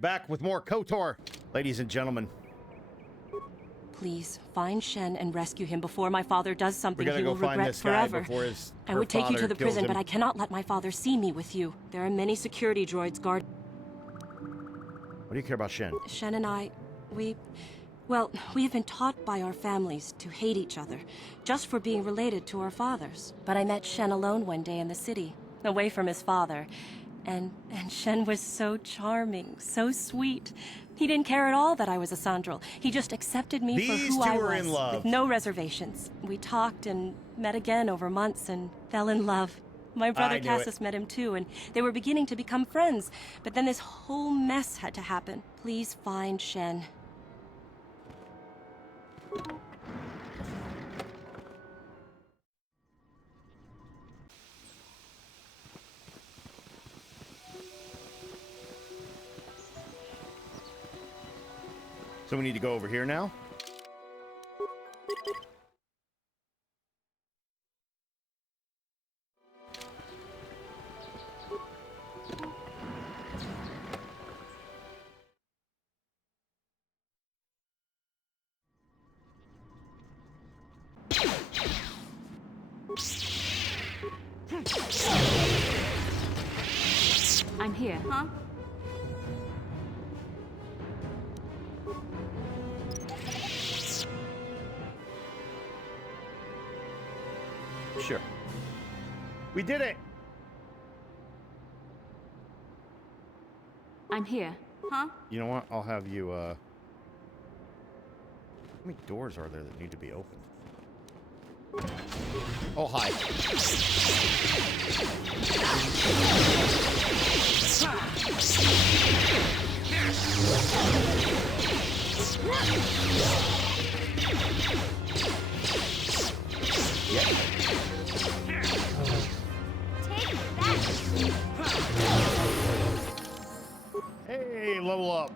Back with more KOTOR, ladies and gentlemen. Please, find Shen and rescue him before my father does something he go will find regret this guy forever. before I would take you to father the kills prison, him. but I cannot let my father see me with you. There are many security droids guard. What do you care about Shen? Shen and I, we have been taught by our families to hate each other, just for being related to our fathers. But I met Shen alone one day in the city, away from his father. And Shen was so charming, so sweet. He didn't care at all that I was a Sandral. He just accepted me for who I was, are in love. with no reservations. We talked and met again over months and fell in love. My brother Cassius met him too, and they were beginning to become friends. But then this whole mess had to happen. Please find Shen. So we need to go over here now? I'm here. Huh? Sure. We did it! I'm here. Huh? You know what? I'll have you, How many doors are there that need to be opened? Oh, hi. Hey, level up.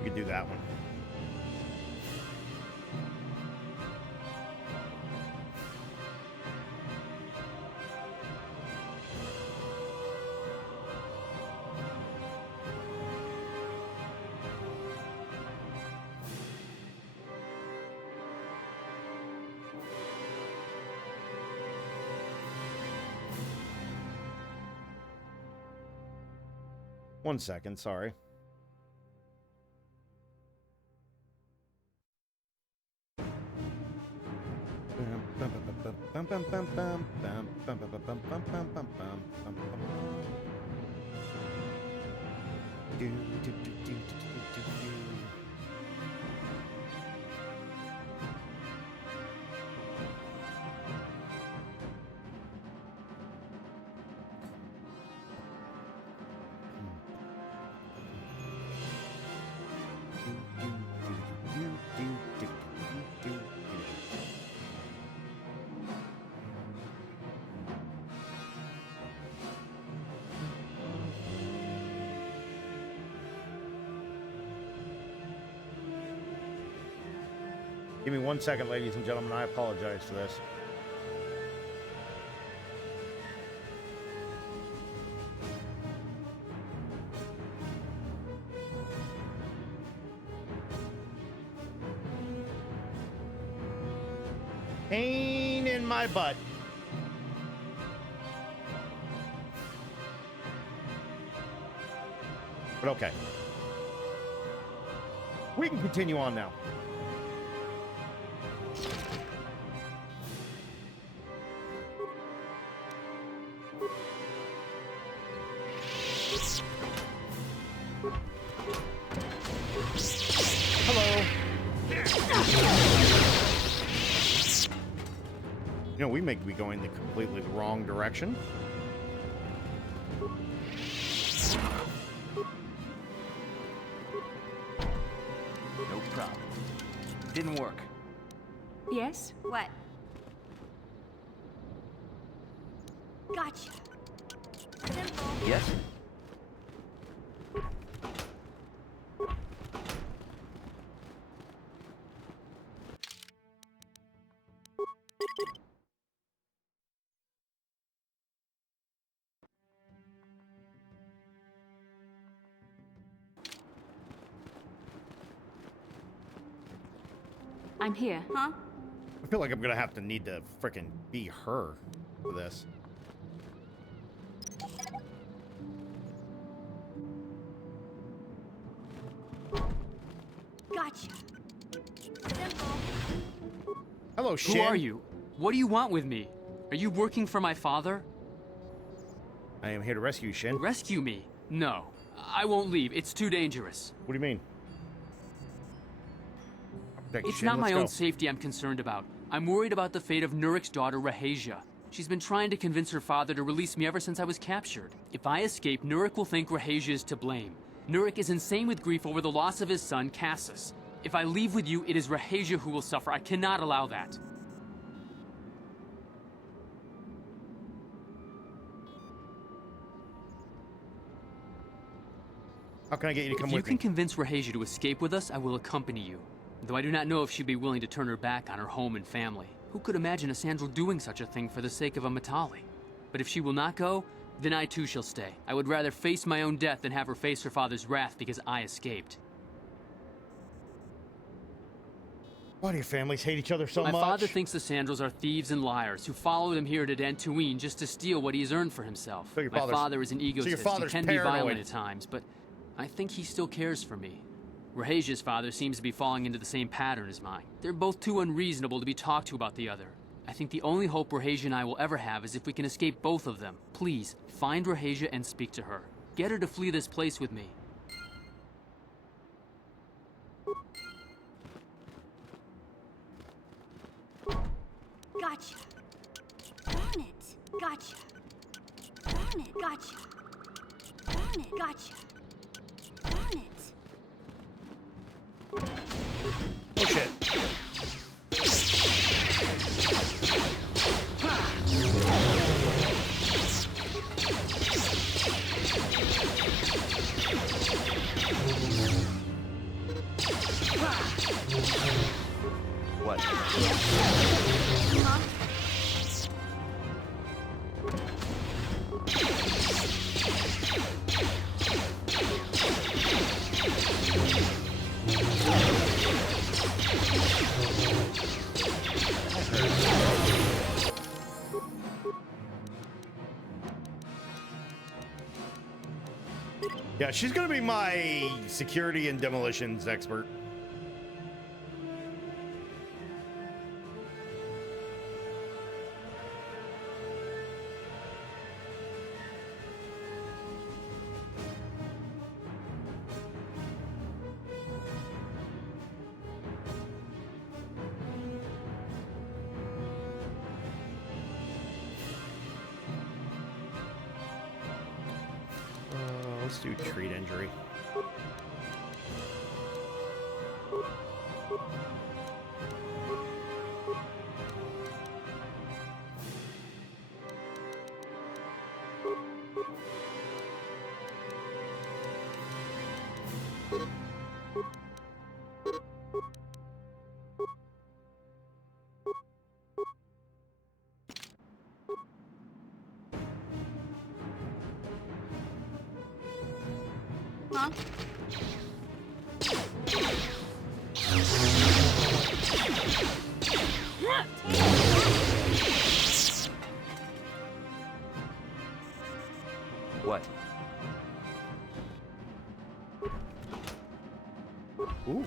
You could do that one. One second, sorry. Give me 1 second, ladies and gentlemen. I apologize for this. Pain in my butt. But okay. We can continue on now. Hello. You know, we may be going the completely wrong direction. No problem. Didn't work. Yes? What? Gotcha. Simple. Yes? I'm here. Huh? I feel like I'm gonna have to need to frickin' be her for this. Gotcha. Simple. Hello, Shin. Who are you? What do you want with me? Are you working for my father? I am here to rescue you, Shin. Rescue me? No. I won't leave. It's too dangerous. What do you mean? Thank you, It's Shin. not Let's my own go. safety I'm concerned about. I'm worried about the fate of Nurik's daughter, Rahasia. She's been trying to convince her father to release me ever since I was captured. If I escape, Nurik will think Rahasia is to blame. Nurik is insane with grief over the loss of his son, Cassus. If I leave with you, it is Rahasia who will suffer. I cannot allow that. How can I get you to come If you with can me? convince Rahasia to escape with us, I will accompany you. Though I do not know if she'd be willing to turn her back on her home and family. Who could imagine a Sandral doing such a thing for the sake of a Matali? But if she will not go, then I too shall stay. I would rather face my own death than have her face her father's wrath because I escaped. Why do your families hate each other so My much? father thinks the Sandrals are thieves and liars who followed him here to DANTOINE just to steal what he's earned for himself. So your My father's- father is an egotist. He father's can be violent paranoid. at times, but I think he still cares for me. Rahasia's father seems to be falling into the same pattern as mine. They're both too unreasonable to be talked to about the other. I think the only hope Rahasia and I will ever have is if we can escape both of them. Please, find Rahasia and speak to her. Get her to flee this place with me. Gotcha. Darn it. Gotcha. Darn it. Gotcha. Darn it. Gotcha. Darn it. Oh, shit. What? Huh? Yeah, she's gonna be my security and demolitions expert. Let's do treat injury. Huh? What? Ooh.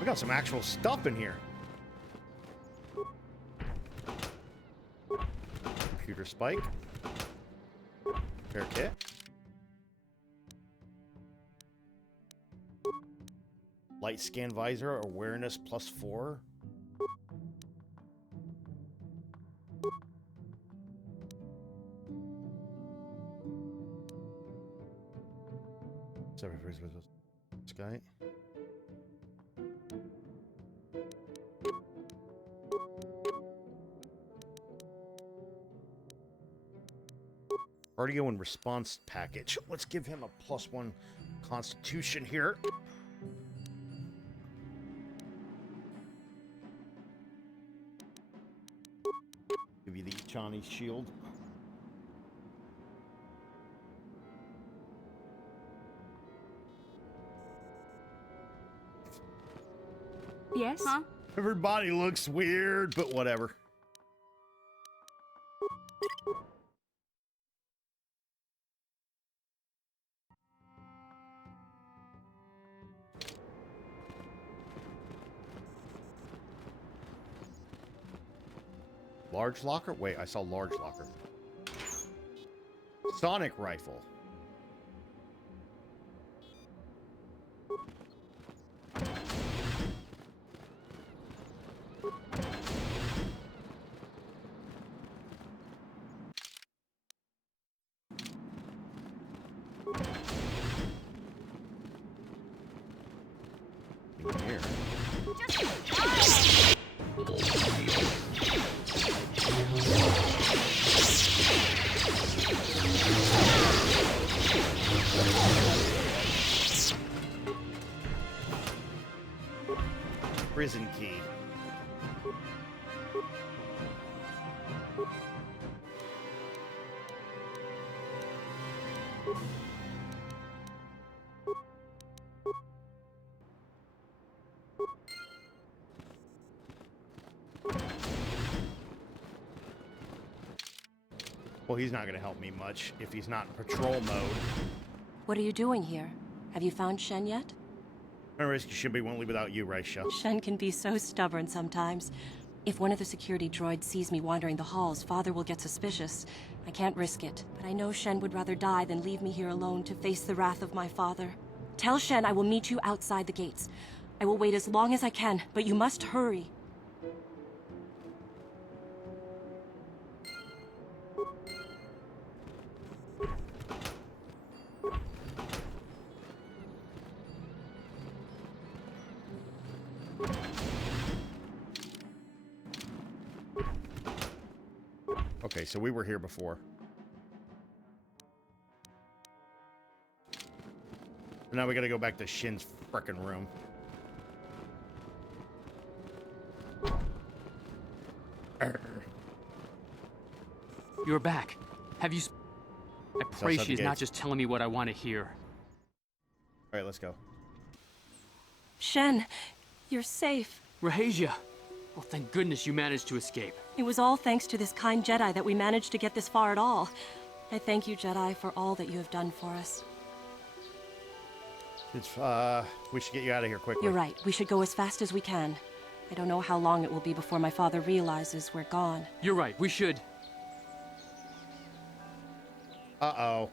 We got some actual stuff in here. Computer spike. Repair kit. Light scan visor, awareness +4. guy. Cardio and response package. Let's give him a +1 constitution here. Give you the Johnny shield. Yes? Huh? Everybody looks weird, but whatever. Large locker? Wait, I saw large locker. Sonic rifle. Here. Prison key. Well, he's not going to help me much if he's not in patrol mode. What are you doing here? Have you found Shen yet? No risk you should be won't leave without you, Raisha. Shen can be so stubborn sometimes. If one of the security droids sees me wandering the halls, Father will get suspicious. I can't risk it, but I know Shen would rather die than leave me here alone to face the wrath of my father. Tell Shen I will meet you outside the gates. I will wait as long as I can, but you must hurry. Okay, so we were here before. So now we gotta go back to Shin's frickin' room. You're back. Have you... I pray outside the she's not gates. just telling me what I want to hear. Alright, let's go. Shen, you're safe. Rahasia! Oh, thank goodness you managed to escape. It was all thanks to this kind Jedi that we managed to get this far at all. I thank you, Jedi, for all that you have done for us. It's, we should get you out of here quickly. You're right. We should go as fast as we can. I don't know how long it will be before my father realizes we're gone. You're right, we should. Uh-oh.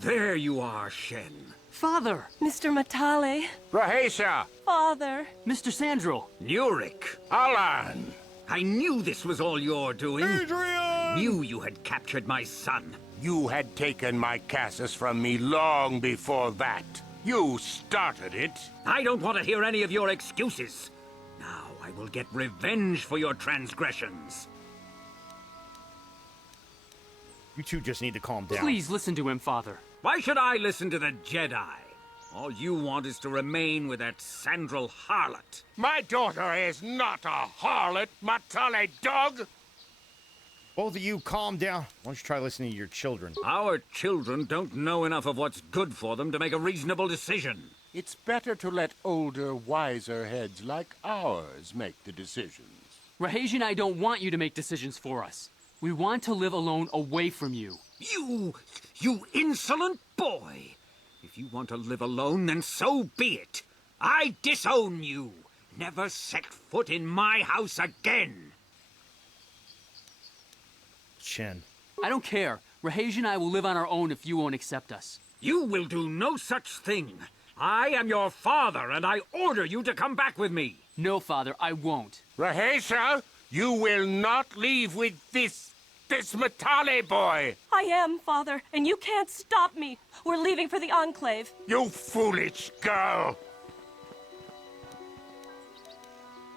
There you are, Shen. Father! Mr. Matale, Rahasia! Father. Mr. Sandro! Nurik! Alan! I knew this was all your doing. Adrian! Knew you had captured my son. You had taken my Cassus from me long before that. You started it. I don't want to hear any of your excuses. Now I will get revenge for your transgressions. You two just need to calm down. Please listen to him, Father. Why should I listen to the Jedi? All you want is to remain with that Sandral harlot. My daughter is not a harlot, Matale dog! Both of you calm down. Why don't you try listening to your children? Our children don't know enough of what's good for them to make a reasonable decision. It's better to let older, wiser heads like ours make the decisions. Rahasia and I don't want you to make decisions for us. We want to live alone away from you. You insolent boy! If you want to live alone, then so be it. I disown you. Never set foot in my house again. Shin. I don't care. Rahasia and I will live on our own if you won't accept us. You will do no such thing. I am your father, and I order you to come back with me. No, Father, I won't. Rahasia, you will not leave with this this Matale boy! I am, Father, and you can't stop me. We're leaving for the Enclave. You foolish girl!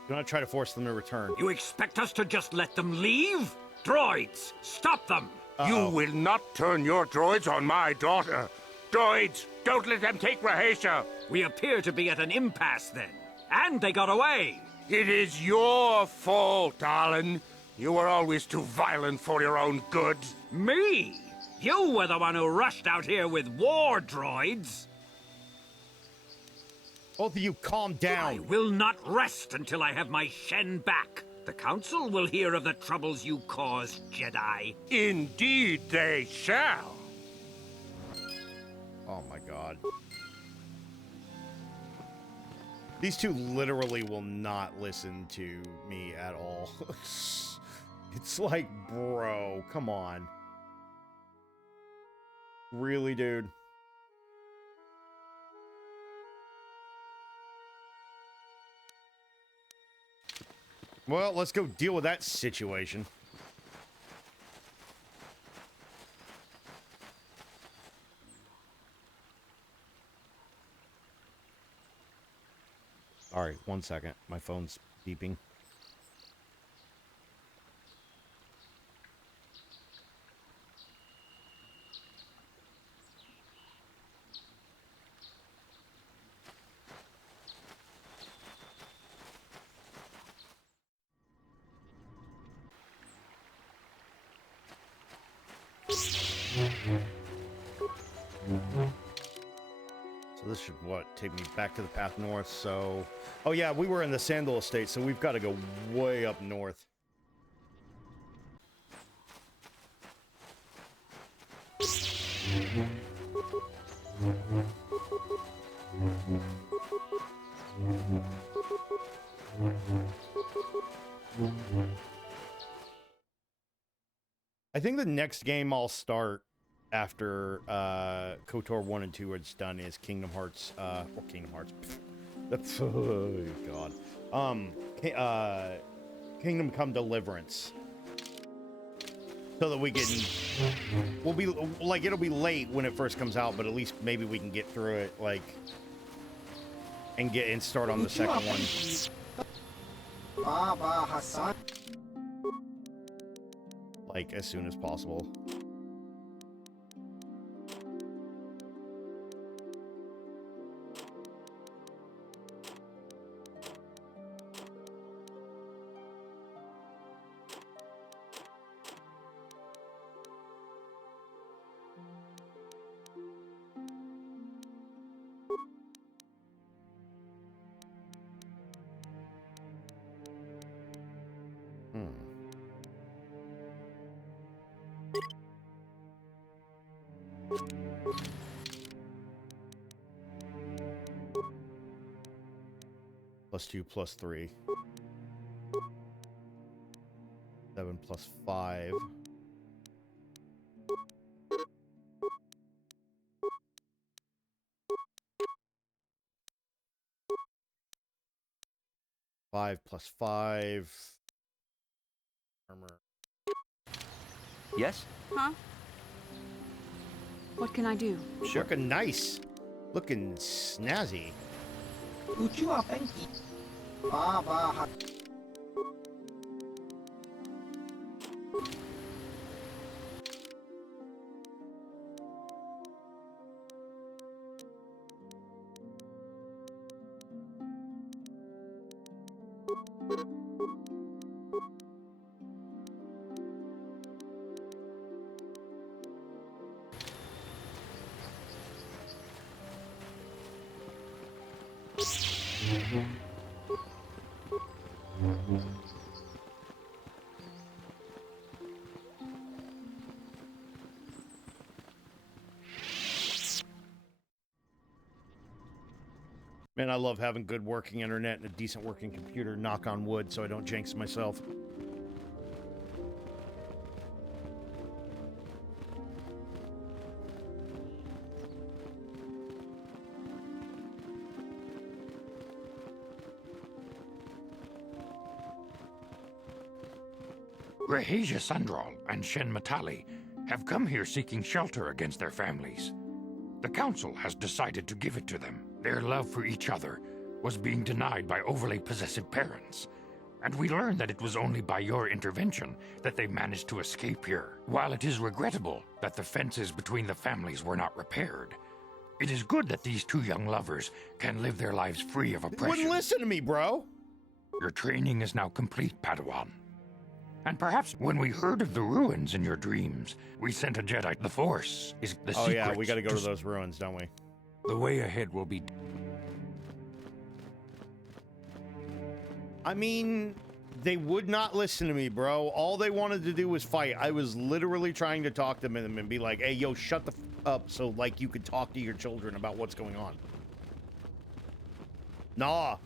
Do not try to force them to return. You expect us to just let them leave? Droids, stop them! You will not turn your droids on my daughter. Droids, don't let them take Rahasia. We appear to be at an impasse then. And they got away. It is your fault, darling. You were always too violent for your own good. Me? You were the one who rushed out here with war droids. Both of you calm down. I will not rest until I have my Shen back. The Council will hear of the troubles you caused, Jedi. Indeed they shall. Oh my god. These two literally will not listen to me at all. It's like, bro, come on. Really, dude? Well, let's go deal with that situation. All right, 1 second. My phone's beeping. So this should, what, take me back to the path north, so... Oh yeah, we were in the Sandal Estate, so we've got to go way up north. I think the next game I'll start after KOTOR 1 and 2 is done is Kingdom Hearts, or Kingdom Hearts. That's, oh god. Kingdom Come Deliverance. So that we can, we'll be, like, it'll be late when it first comes out, but at least maybe we can get through it, like, and start on the second one. Like, as soon as possible. +2 +3. 7 +5. Five +5. Armor. Yes? Huh? What can I do? Sure. Looking nice. Looking snazzy. Man, I love having good working internet and a decent working computer, knock on wood, so I don't jinx myself. Rahasia Sandral and Shen Matali have come here seeking shelter against their families. The council has decided to give it to them. Their love for each other was being denied by overly possessive parents. And we learned that it was only by your intervention that they managed to escape here. While it is regrettable that the fences between the families were not repaired, it is good that these two young lovers can live their lives free of oppression. Wouldn't listen to me, bro. Your training is now complete, Padawan. And perhaps when we heard of the ruins in your dreams, we sent a Jedi. The Force is the secret. Oh yeah, we gotta go to those ruins, don't we? The way ahead will be... I mean, they would not listen to me, bro. All they wanted to do was fight. I was literally trying to talk to them and be like, hey, yo, shut the f up so, like, you could talk to your children about what's going on. Nah.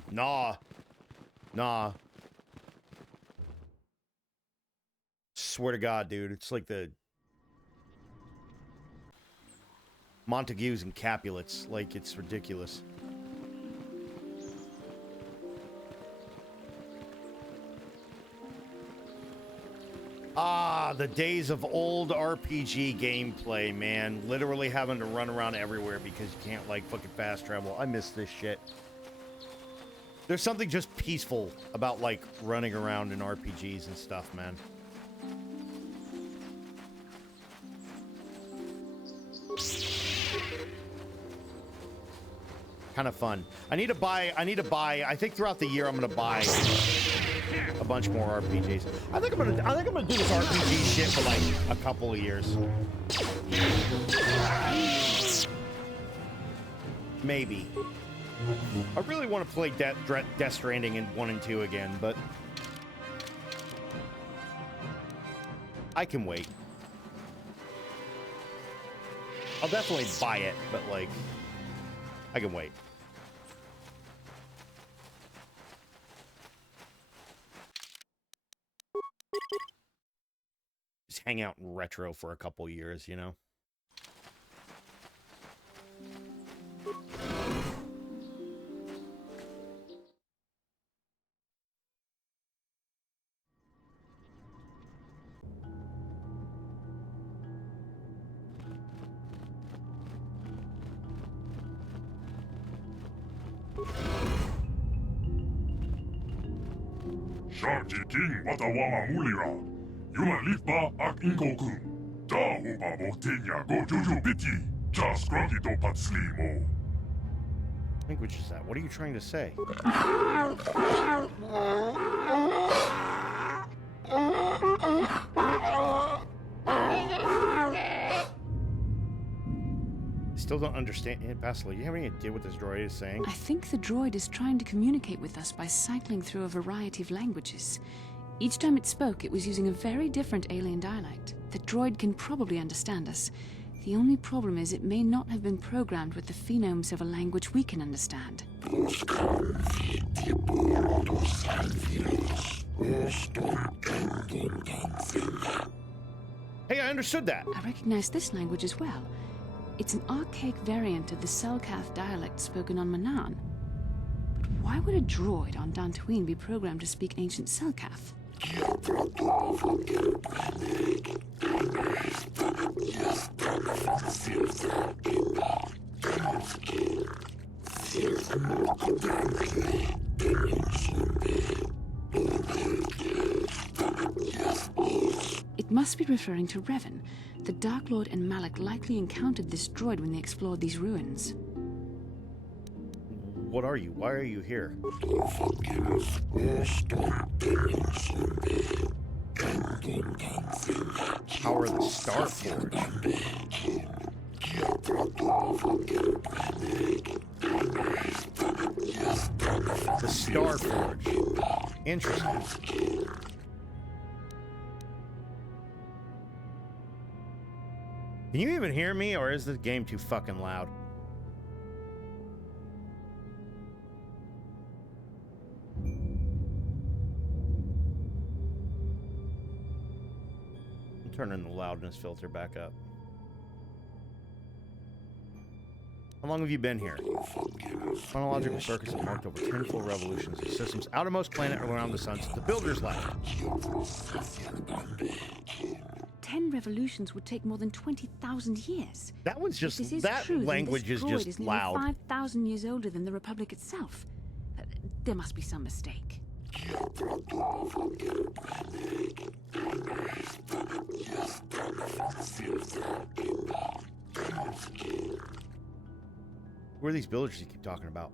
Swear to God, dude. It's like the Montagues and Capulets. Like, it's ridiculous. Ah, the days of old RPG gameplay, man. Literally having to run around everywhere because you can't, like, fucking fast travel. I miss this shit. There's something just peaceful about, like, running around in RPGs and stuff, man. Kind of fun. I need to buy, I think throughout the year I'm gonna buy a bunch more RPGs. I think I'm gonna do this RPG shit for like a couple of years. Maybe. I really want to play Death Stranding in 1 and 2 again, but I can wait. I'll definitely buy it, but like I can wait. Just hang out in retro for a couple years, you know? Sharky King Watawama Mulira. Yuma Lipa Ak Inkokun. Da Huba Botenya Go Juju Biti. Just Grunky Do Patslimo. Language is that? What are you trying to say? Still don't understand. Hey, Basil, you have any idea what this droid is saying? I think the droid is trying to communicate with us by cycling through a variety of languages. Each time it spoke, it was using a very different alien dialect. The droid can probably understand us. The only problem is it may not have been programmed with the phonemes of a language we can understand. Hey, I understood that. I recognize this language as well. It's an archaic variant of the Selkath dialect spoken on Manaan. But why would a droid on Dantooine be programmed to speak ancient Selkath? It must be referring to Revan. The Dark Lord and Malak likely encountered this droid when they explored these ruins. What are you? Why are you here? How are the Star Forge? The Star Forge. Interesting. Can you even hear me, or is this game too fucking loud? I'm turning the loudness filter back up. How long have you been here? Chronological circuits have marked over 10 full revolutions of the system's outermost planet around the sun since the Builder's Lab. 10 revolutions would take more than 20,000 years. That one's just, If this is that true, then language this is droid just is nearly loud. 5,000 years older than the Republic itself. There must be some mistake. Who are these villagers you keep talking about?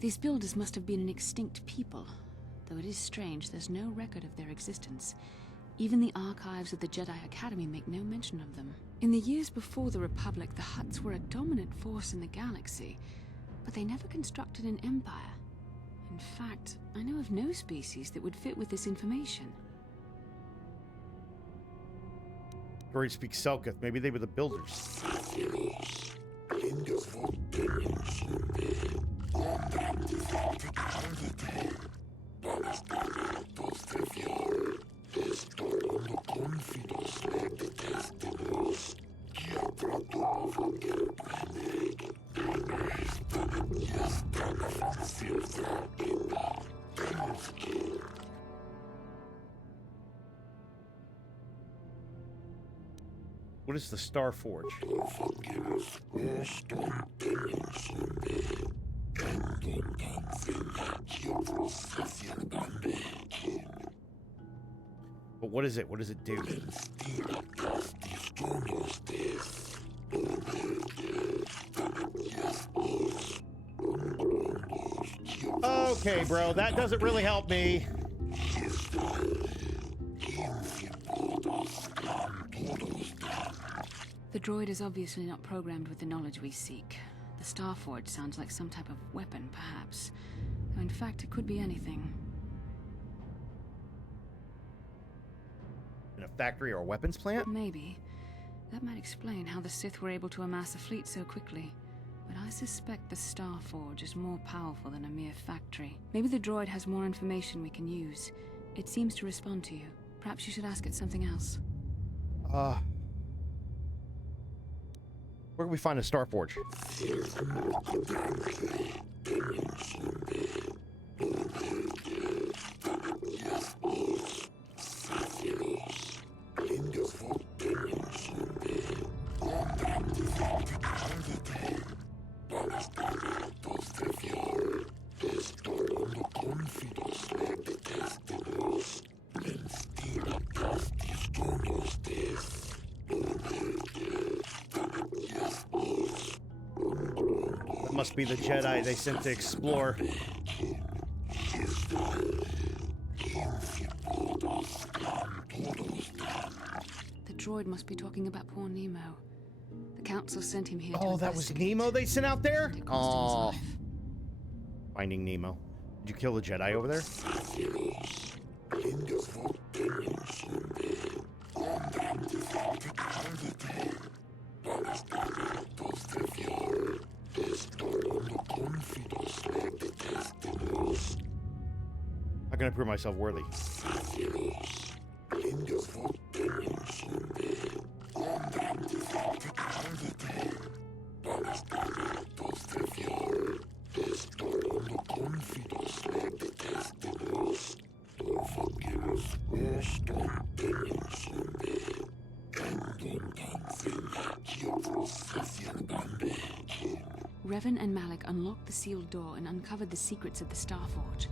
These builders must have been an extinct people, though it is strange there's no record of their existence. Even the archives of the Jedi Academy make no mention of them. In the years before the Republic, the Hutts were a dominant force in the galaxy, but they never constructed an empire. In fact, I know of no species that would fit with this information. Droid speaks Selkith. Maybe they were the builders. What is the Star Forge? But what is it? What does it do? Okay, bro, that doesn't really help me. The droid is obviously not programmed with the knowledge we seek. The Starforge sounds like some type of weapon, perhaps. Though in fact, it could be anything. In a factory or a weapons plant? Maybe. That might explain how the Sith were able to amass a fleet so quickly. But I suspect the Starforge is more powerful than a mere factory. Maybe the droid has more information we can use. It seems to respond to you. Perhaps you should ask it something else. Where can we find a Star Forge? That must be the Jedi they sent to explore. The droid must be talking about poor Nemo. The Council sent him here to Oh, that was investigate. Nemo they sent out there? It cost him his Oh, life. Finding Nemo. Did you kill the Jedi over there? How can I prove myself worthy? Revan and Malik unlocked the sealed door and uncovered the secrets of the Starforge.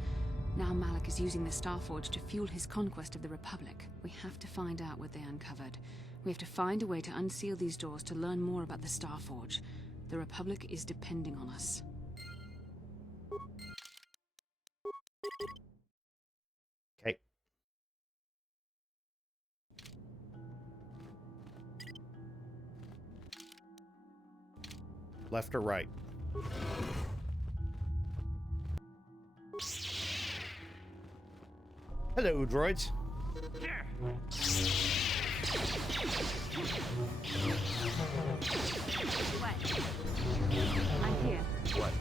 Now Malik is using the Starforge to fuel his conquest of the Republic. We have to find out what they uncovered. We have to find a way to unseal these doors to learn more about the Starforge. The Republic is depending on us. Okay. Left or right? Hello, droids. I'm here. What?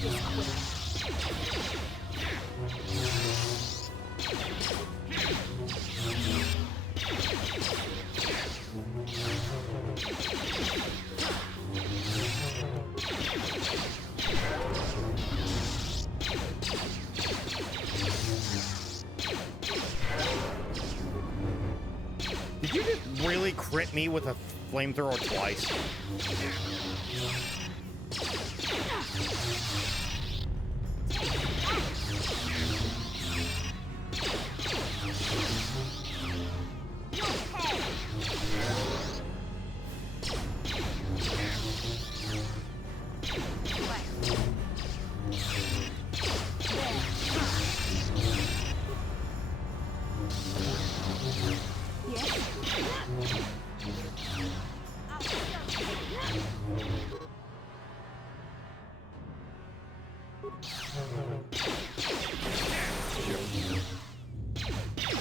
this quick. Did you just really crit me with a flamethrower twice?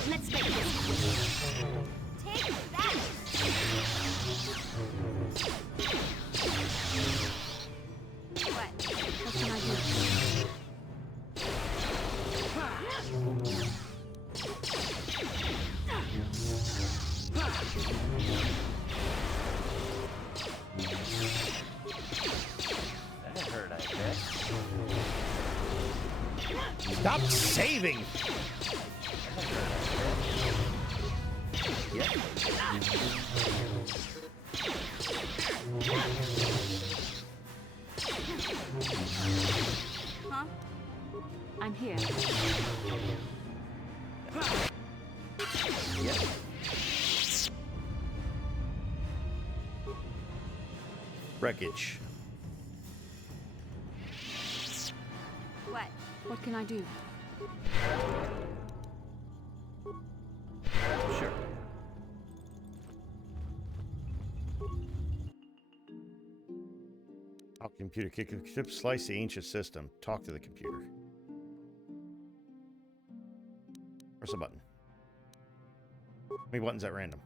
Let's make this quick. Take that! What can I do? That hurt, I bet. Stop saving! Yeah. Huh? I'm here. Yeah. Wreckage. What? What can I do? Sure. Talk to the computer. Kick the ship, slice the ancient system. Talk to the computer. Press a button. How many buttons at random?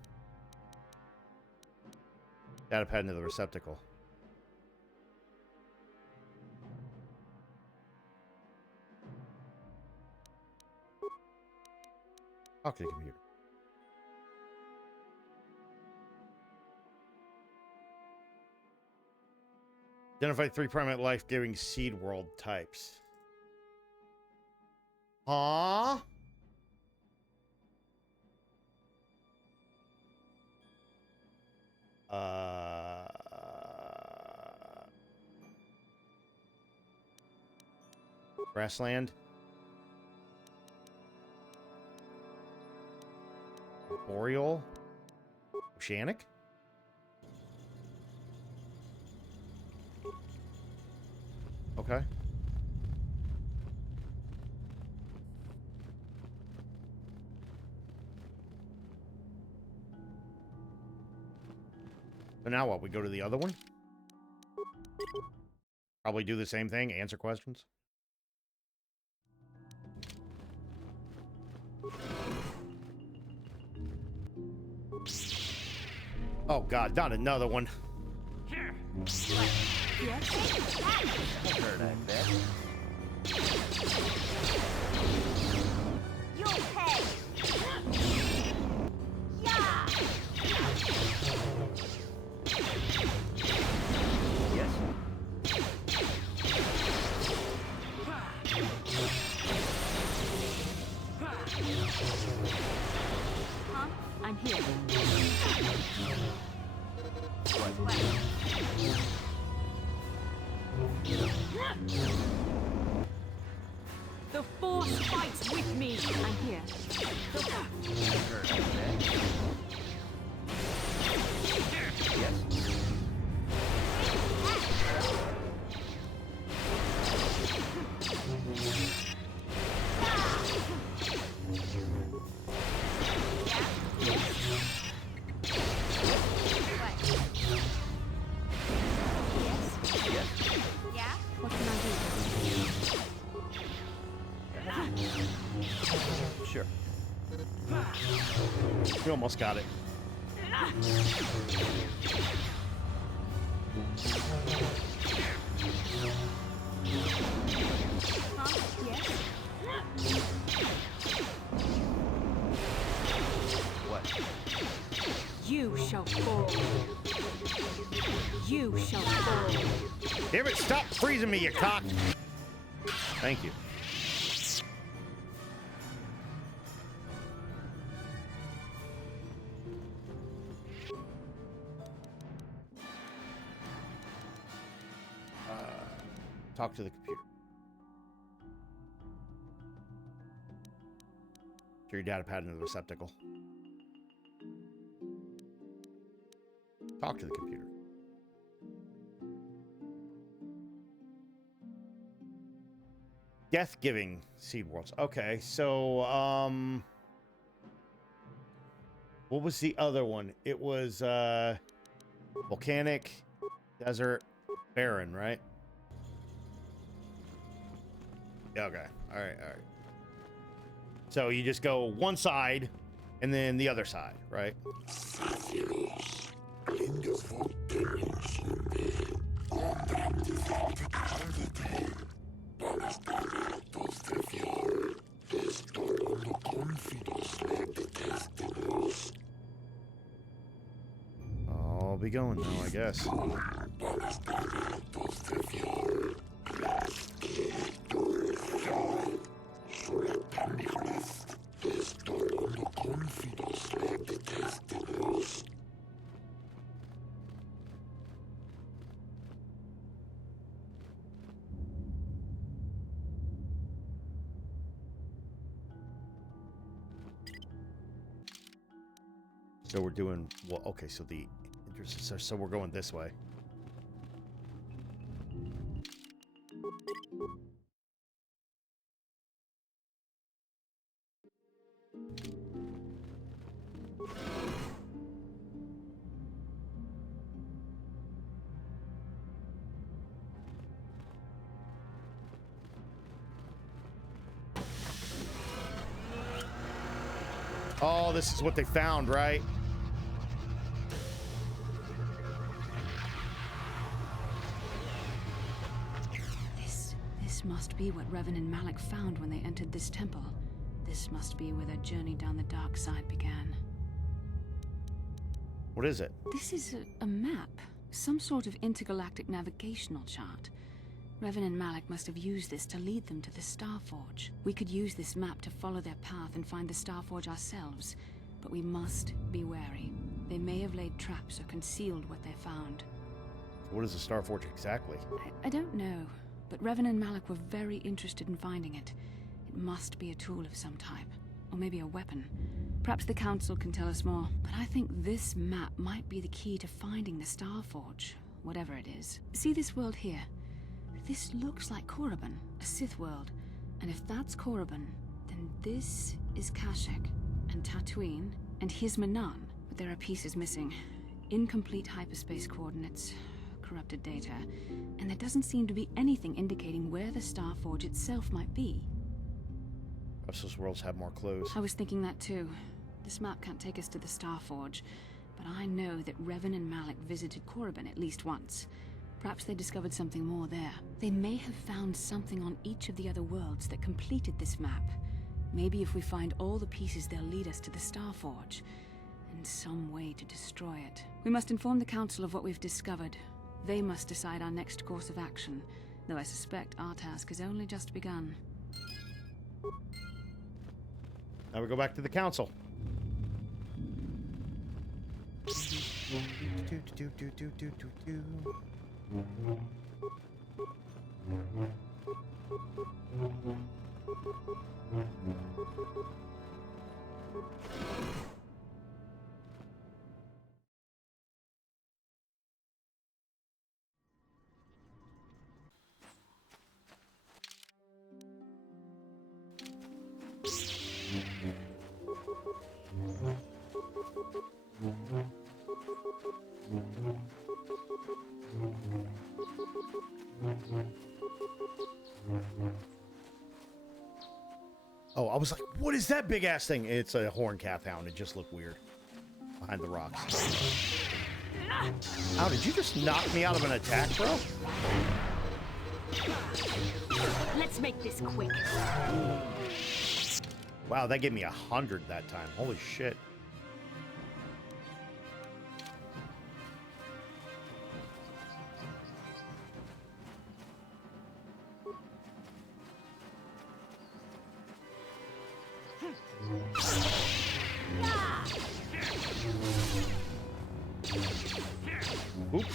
Data pad into the receptacle. Talk to the computer. Identify 3 primate life-giving seed world types. Huh? Grassland. Boreal. Oceanic. Okay. So now what? We go to the other one? Probably do the same thing, answer questions. Oh god, not another one. Yes? That hurt, I bet. You'll pay! Yeah! Yes. Huh? I'm here. What? The Force fights with me. I'm here. That hurt, I bet. Yes. Yeah? What can I do? Sure. We almost got it. You shall fall. Damn it, stop freezing me, you cock! Thank you. Talk to the computer. Sure your data pad in the receptacle. Talk to the computer. Death-giving seed worlds. Okay, so what was the other one? It was volcanic, desert, barren, right? Yeah, okay. All right. So you just go one side and then the other side, right? I'll be going now, I guess. So we're doing, well, okay, so the so we're going this way. Oh, this is what they found, right? This must be what Revan and Malik found when they entered this temple. This must be where their journey down the dark side began. What is it? This is a map. Some sort of intergalactic navigational chart. Revan and Malik must have used this to lead them to the Starforge. We could use this map to follow their path and find the Starforge ourselves. But we must be wary. They may have laid traps or concealed what they found. What is the Starforge exactly? I don't know, but Revan and Malik were very interested in finding it. It must be a tool of some type, or maybe a weapon. Perhaps the Council can tell us more, but I think this map might be the key to finding the Starforge, whatever it is. See this world here? This looks like Korriban, a Sith world. And if that's Korriban, then this is Kashyyyk, and Tatooine, and here's Manan. But there are pieces missing. Incomplete hyperspace coordinates, corrupted data, and there doesn't seem to be anything indicating where the Starforge itself might be. Perhaps those worlds have more clues. I was thinking that too. This map can't take us to the Starforge, but I know that Revan and Malik visited Korriban at least once. Perhaps they discovered something more there. They may have found something on each of the other worlds that completed this map. Maybe if we find all the pieces, they'll lead us to the Starforge, and some way to destroy it. We must inform the Council of what we've discovered. They must decide our next course of action, though I suspect our task has only just begun. Now we go back to the Council. Oh, I was like, what is that big ass thing? It's a horn calf hound. It just looked weird behind the rocks. Ow, did you just knock me out of an attack, bro? Let's make this quick. Wow, that gave me 100 that time. Holy shit. Oops.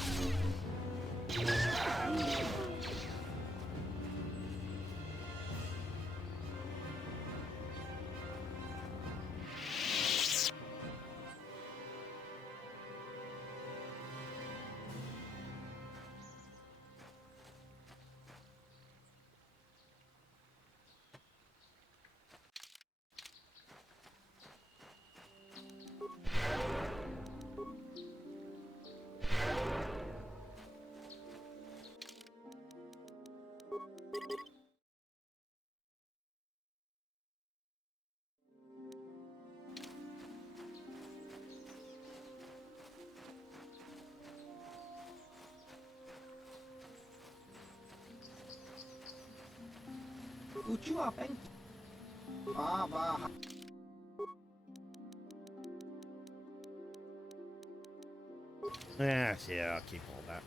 Yeah, I'll keep all that.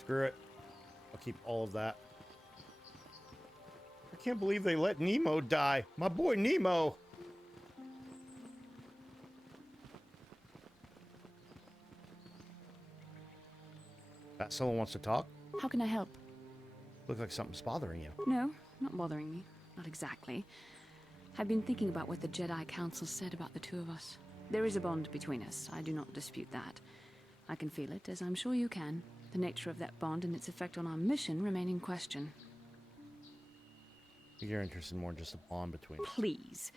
Screw it. I'll keep all of that. I can't believe they let Nemo die. My boy Nemo. Someone wants to talk? How can I help? Look like something's bothering you. No, not bothering me. Not exactly. I've been thinking about what the Jedi Council said about the two of us. There is a bond between us. I do not dispute that. I can feel it, as I'm sure you can. The nature of that bond and its effect on our mission remain in question. You're interested more in just a bond between us. Please.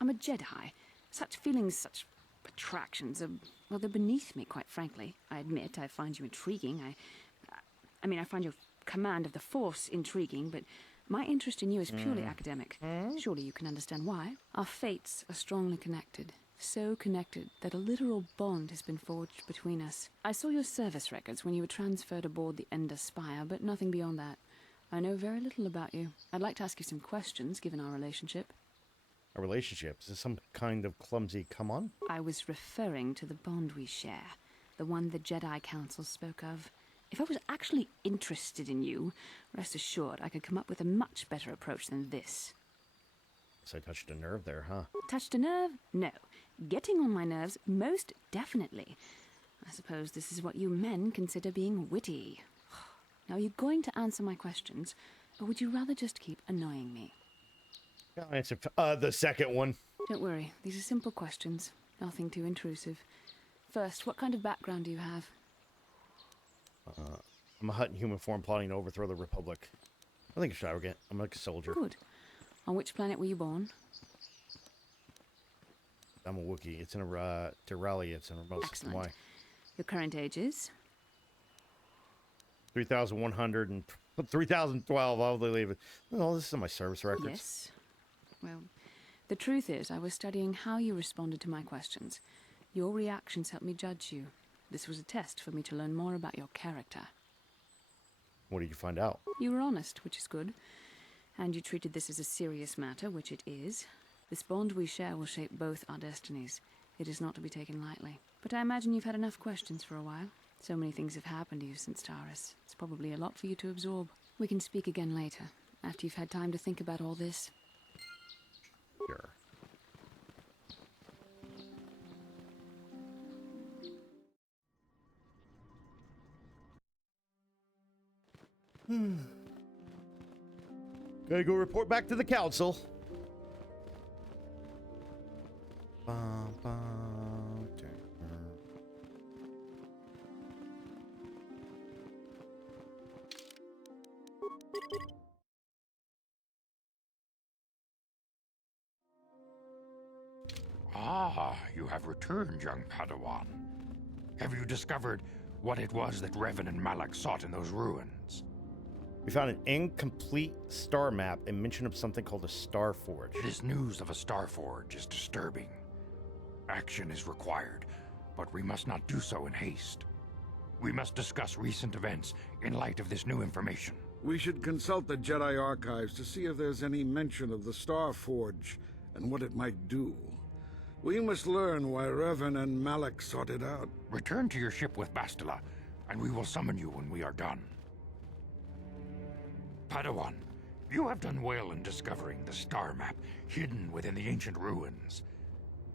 I'm a Jedi. Such feelings, such attractions are, well, they're beneath me, quite frankly. I admit I find you intriguing. I mean, I find your command of the Force intriguing, but my interest in you is purely academic. Surely you can understand why. Our fates are strongly connected. So connected that a literal bond has been forged between us. I saw your service records when you were transferred aboard the Ender Spire, but nothing beyond that. I know very little about you. I'd like to ask you some questions, given our relationship. A relationship? Is this some kind of clumsy come-on? I was referring to the bond we share. The one the Jedi Council spoke of. If I was actually interested in you, rest assured I could come up with a much better approach than this. So I touched a nerve there, huh? Touched a nerve? No. Getting on my nerves, most definitely. I suppose this is what you men consider being witty. Now, are you going to answer my questions, or would you rather just keep annoying me? I'll answer the second one. Don't worry, these are simple questions. Nothing too intrusive. First, what kind of background do you have? I'm a Hutt in human form plotting to overthrow the Republic. I think extravagant. I'm like a soldier. Good. On which planet were you born? I'm a Wookiee. It's in a Tirali. It's in a remote system. Excellent. Why? Your current age is? 3,100 and 3,012. I'll leave it. Well, this is my service records. Yes. Well, the truth is, I was studying how you responded to my questions. Your reactions helped me judge you. This was a test for me to learn more about your character. What did you find out? You were honest, which is good. And you treated this as a serious matter, which it is. This bond we share will shape both our destinies. It is not to be taken lightly. But I imagine you've had enough questions for a while. So many things have happened to you since Taurus. It's probably a lot for you to absorb. We can speak again later, after you've had time to think about all this. Sure. Gotta go report back to the council. Ah, you have returned, young Padawan. Have you discovered what it was that Revan and Malak sought in those ruins? We found an incomplete star map and mention of something called a star forge. This news of a star forge is disturbing. Action is required, but we must not do so in haste. We must discuss recent events in light of this new information. We should consult the Jedi archives to see if there's any mention of the Star Forge and what it might do. We must learn why Revan and Malak sought it out. Return to your ship with Bastila, and we will summon you when we are done. Padawan, You have done well in discovering the star map hidden within the ancient ruins.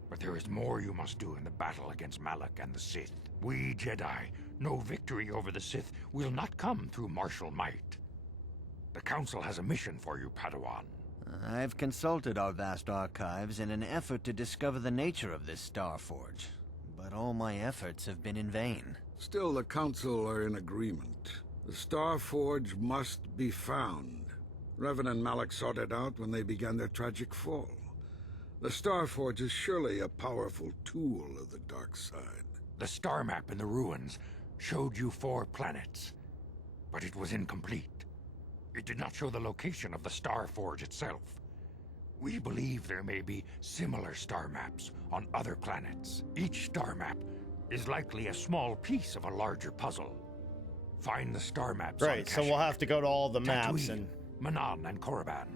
But there is more you must do in the battle against Malak and the Sith. We Jedi know victory over the Sith will not come through martial might. The Council has a mission for you, Padawan. I've consulted our vast archives in an effort to discover the nature of this Star Forge, but all my efforts have been in vain. Still, the Council are in agreement. The Star Forge must be found. Revan and Malak sought it out when they began their tragic fall. The Star Forge is surely a powerful tool of the dark side. The star map in the ruins showed you 4 planets, but it was incomplete. It did not show the location of the Star Forge itself. We believe there may be similar star maps on other planets. Each star map is likely a small piece of a larger puzzle. Find the star maps. Right, so we'll have to go to all the maps Tatooine, and... Manan and Korriban,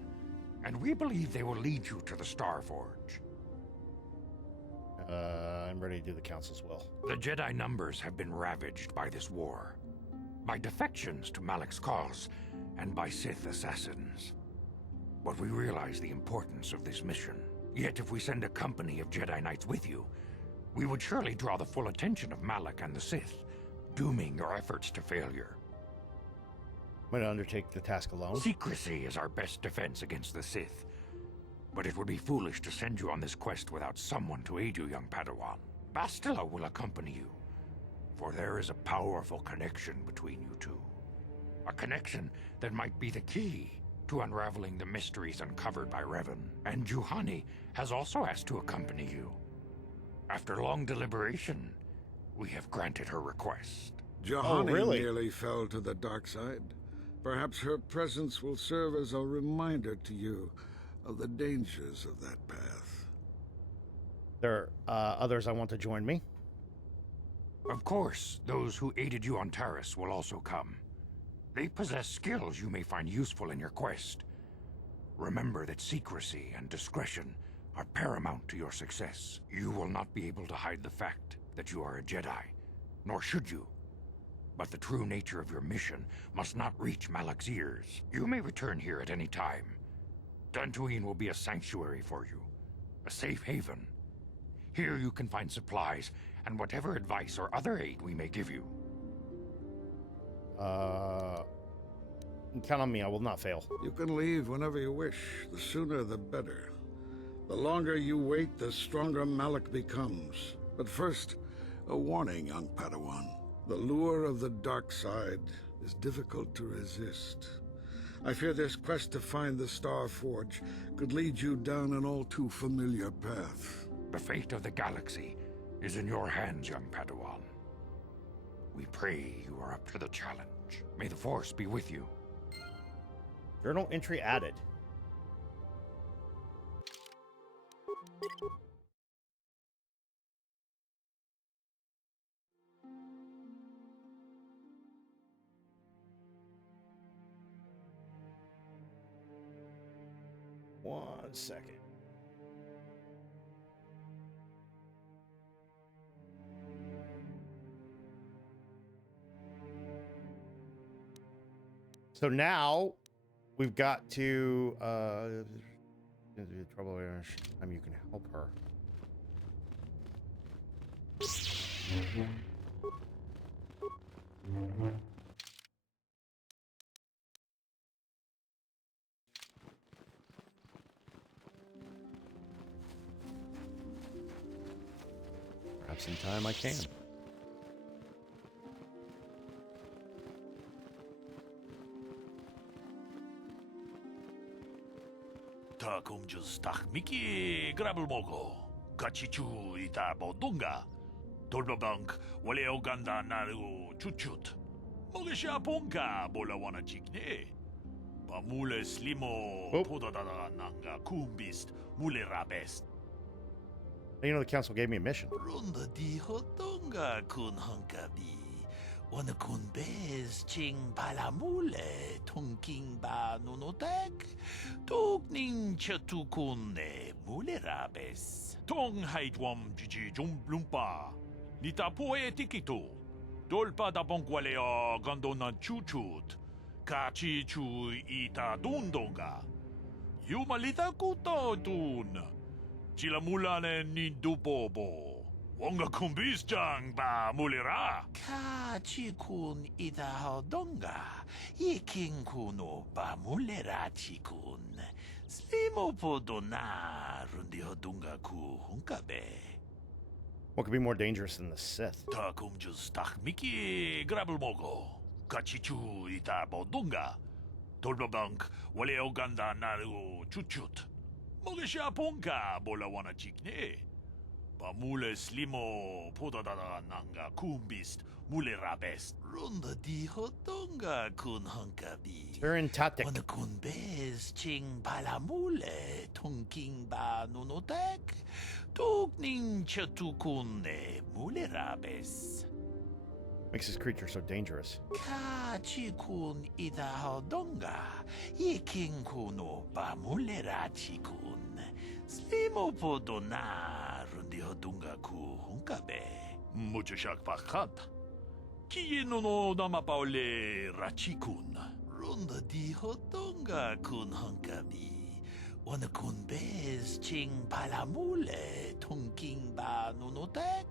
and we believe they will lead you to the Star Forge. I'm ready to do the Council's will. The Jedi numbers have been ravaged by this war, by defections to Malak's cause, and by Sith assassins. But we realize the importance of this mission. Yet if we send a company of Jedi Knights with you, we would surely draw the full attention of Malak and the Sith, dooming your efforts to failure. I'm going to undertake the task alone. Secrecy is our best defense against the Sith. But it would be foolish to send you on this quest without someone to aid you, young Padawan. Bastila will accompany you, for there is a powerful connection between you two. A connection that might be the key to unraveling the mysteries uncovered by Revan. And Juhani has also asked to accompany you. After long deliberation, we have granted her request. Juhani nearly fell to the dark side. Perhaps her presence will serve as a reminder to you of the dangers of that path. There are others I want to join me. Of course, those who aided you on Taris will also come. They possess skills you may find useful in your quest. Remember that secrecy and discretion are paramount to your success. You will not be able to hide the fact that you are a Jedi, nor should you. But the true nature of your mission must not reach Malak's ears. You may return here at any time. Dantooine will be a sanctuary for you, a safe haven. Here you can find supplies and whatever advice or other aid we may give you. Count on me, I will not fail. You can leave whenever you wish. The sooner the better. The longer you wait, the stronger Malak becomes. But first, a warning, young Padawan. The lure of the dark side is difficult to resist. I fear this quest to find the Star Forge could lead you down an all too familiar path. The fate of the galaxy is in your hands, young Padawan. We pray you are up to the challenge. May the Force be with you. Journal entry added. One second. So now we've got to trouble time you can help her. Perhaps in time I can. 다 공주스 딱 미끼 그랍을 먹고 같이 주이다 보던가 돌바방크 원래 오간다 나르고 주추트 먹으셔 본가 몰라와나 찍네 바물레 슬리모 포도다다가 난가 쿰비스트 물레라베스트. You know the council gave me a mission. 론다 디호던가 군 헝가비 오늘 군 베스 칭 발라물레 통킹바 누노닥 독닝 셔투군네 물레라베스 통하이드웜 지지 좀 룸바 니타 포에 티키토 돌바다 봉과레어 간도나 추추트 Kachichu ita dundonga. Yumalita kuto dun. Chilamulane ni dubobo. Wonga kumbisjang ba mulira. Kachikun ita hodonga. Iking kuno ba mulera chikun. Slimo podona rundi hodunga ku hunkabe. What could be more dangerous than the Sith? Takum just tak miki grabelmogo. Kachichu ita bodunga. Tolbabank wale oganda naru chuchut. Mogesha ponka bola wana chikne. Pamule slimo podadada nanga kumbist mule rabest. Runda di hotonga kun hankabi. Tarantatic. Wana kun bez ching palamule tongking ba nunotek. Tokning chatukune mule rabes. Makes this creature so dangerous. Kachikun ida hodonga. Iking kuno ba mule rachikun. Slimo podona rundi hodunga ku hunkabe. Mucho shak pakat. Kieno no dama paule rachikun. Runda di hodonga kun hunkabi. Wana kun bez ching palamule tongking ba nunotek.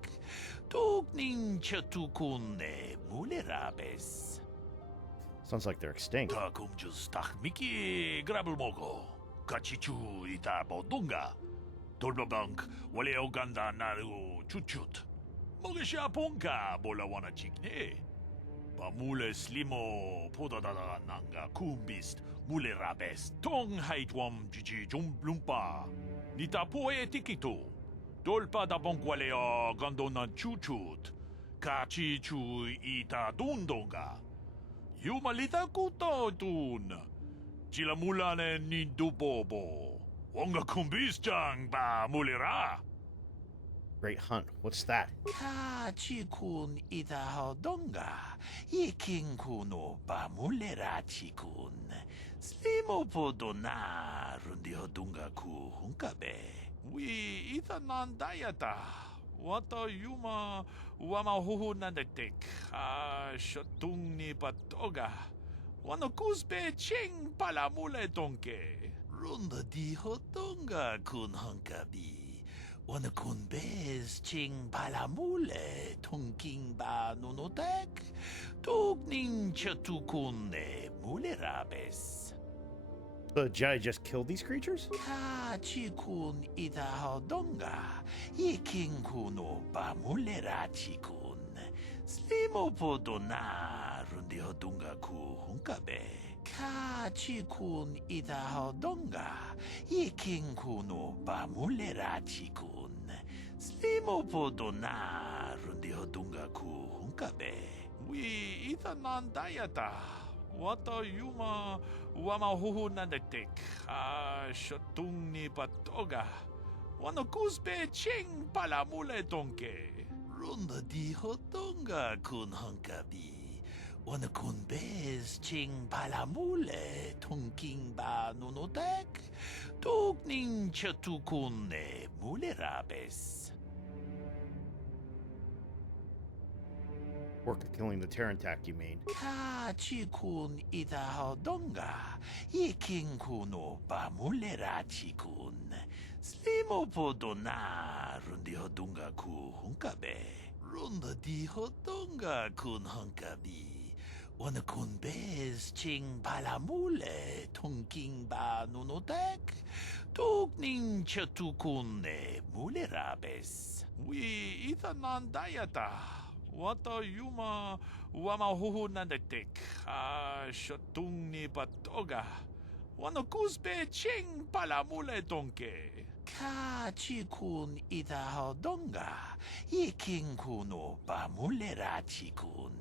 Tokning chatukune mule rabes. Sounds like they're extinct. Takum just tak miki grabelmogo. Kachichu ita bodunga. Tolbabank wale oganda naru chuchut. Mogesha ponka bola wana chikne. Pamule slimo podadada nanga kumbist mule rabes. Tong haitwam jiji jumblumpa. Nitapoe tikito. Dolpa da bonkwalea gandona chuchut. Kachichu ita dundonga. Yumalita kuto dun. Chilamulane ni dubobo. Wonga kumbisjang ba mulira. Great Hunt. What's that? Kachikun ita hodonga. Iking kuno ba mulira chikun. Slimo podona rundi hodunga ku hunkabe. We ita nandayata. Wata yuma wama huhu nandetek. Shotung ni patoga. Wano kuspe ching palamule tonke. Runda di hotonga kun hankabi. Wana kun bez ching palamule tongking ba nunotek. Tokning chatukune mule rabes. The Jedi just killed these creatures? Kachikun ita hodonga. Iking kuno ba mule rachikun. Slimo podona rundi hodunga ku hunkabe. Kachikun ita hodonga. Iking kuno ba mule rachikun. Slimo podona rundi hodunga ku hunkabe. We ita nandayata. Wata yuma wama huhu nandetek. Shotung ni patoga. Wano kuspe ching palamule tonke. Runda di hotonga kun hankabi. Wana kun bez ching palamule tongking ba nunotek. Tokning chatukune mule rabes. Work of killing the Tarantak, you mean? Kachikun ita hodonga. Iking kuno ba mule rachikun. Slimo podona rundi hodunga ku hunkabe. Runda di hodonga kun hunkabi. Wana kun bez ching palamule tongking ba nunotek. Tokning chatukune mule rabes. We ita nandayata. Wata yuma wama huhu nandetek. Shotung ni patoga. Wano kuspe ching palamule tonke. Kachikun ita hodonga. Iking kuno ba mule rachikun.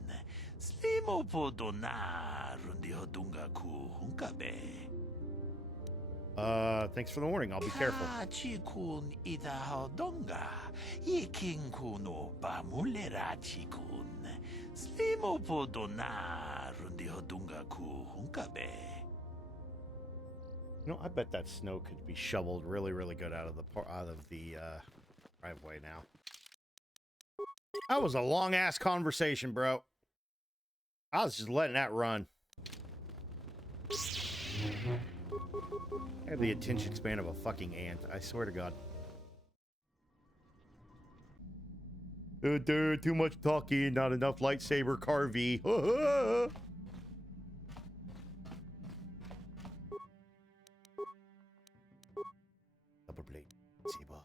Slimo podona rundi hodunga ku hunkabe. Thanks for the warning. I'll be careful. Kachikun ita hodonga. Iking kuno ba mule rachikun. Slimo podona rundi hodunga ku hunkabe. You know, I bet that snow could be shoveled really, really good out of the driveway now. That was a long ass conversation, bro. I was just letting that run. I have the attention span of a fucking ant. I swear to God. Too much talking, not enough lightsaber carvy. Double blade saber.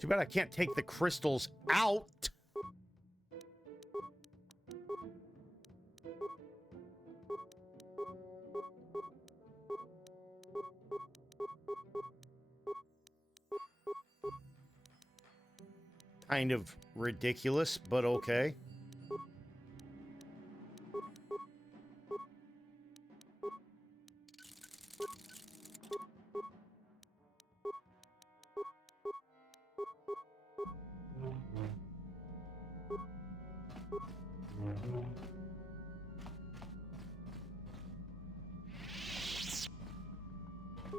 Too bad I can't take the crystals out. Kind of ridiculous, but okay.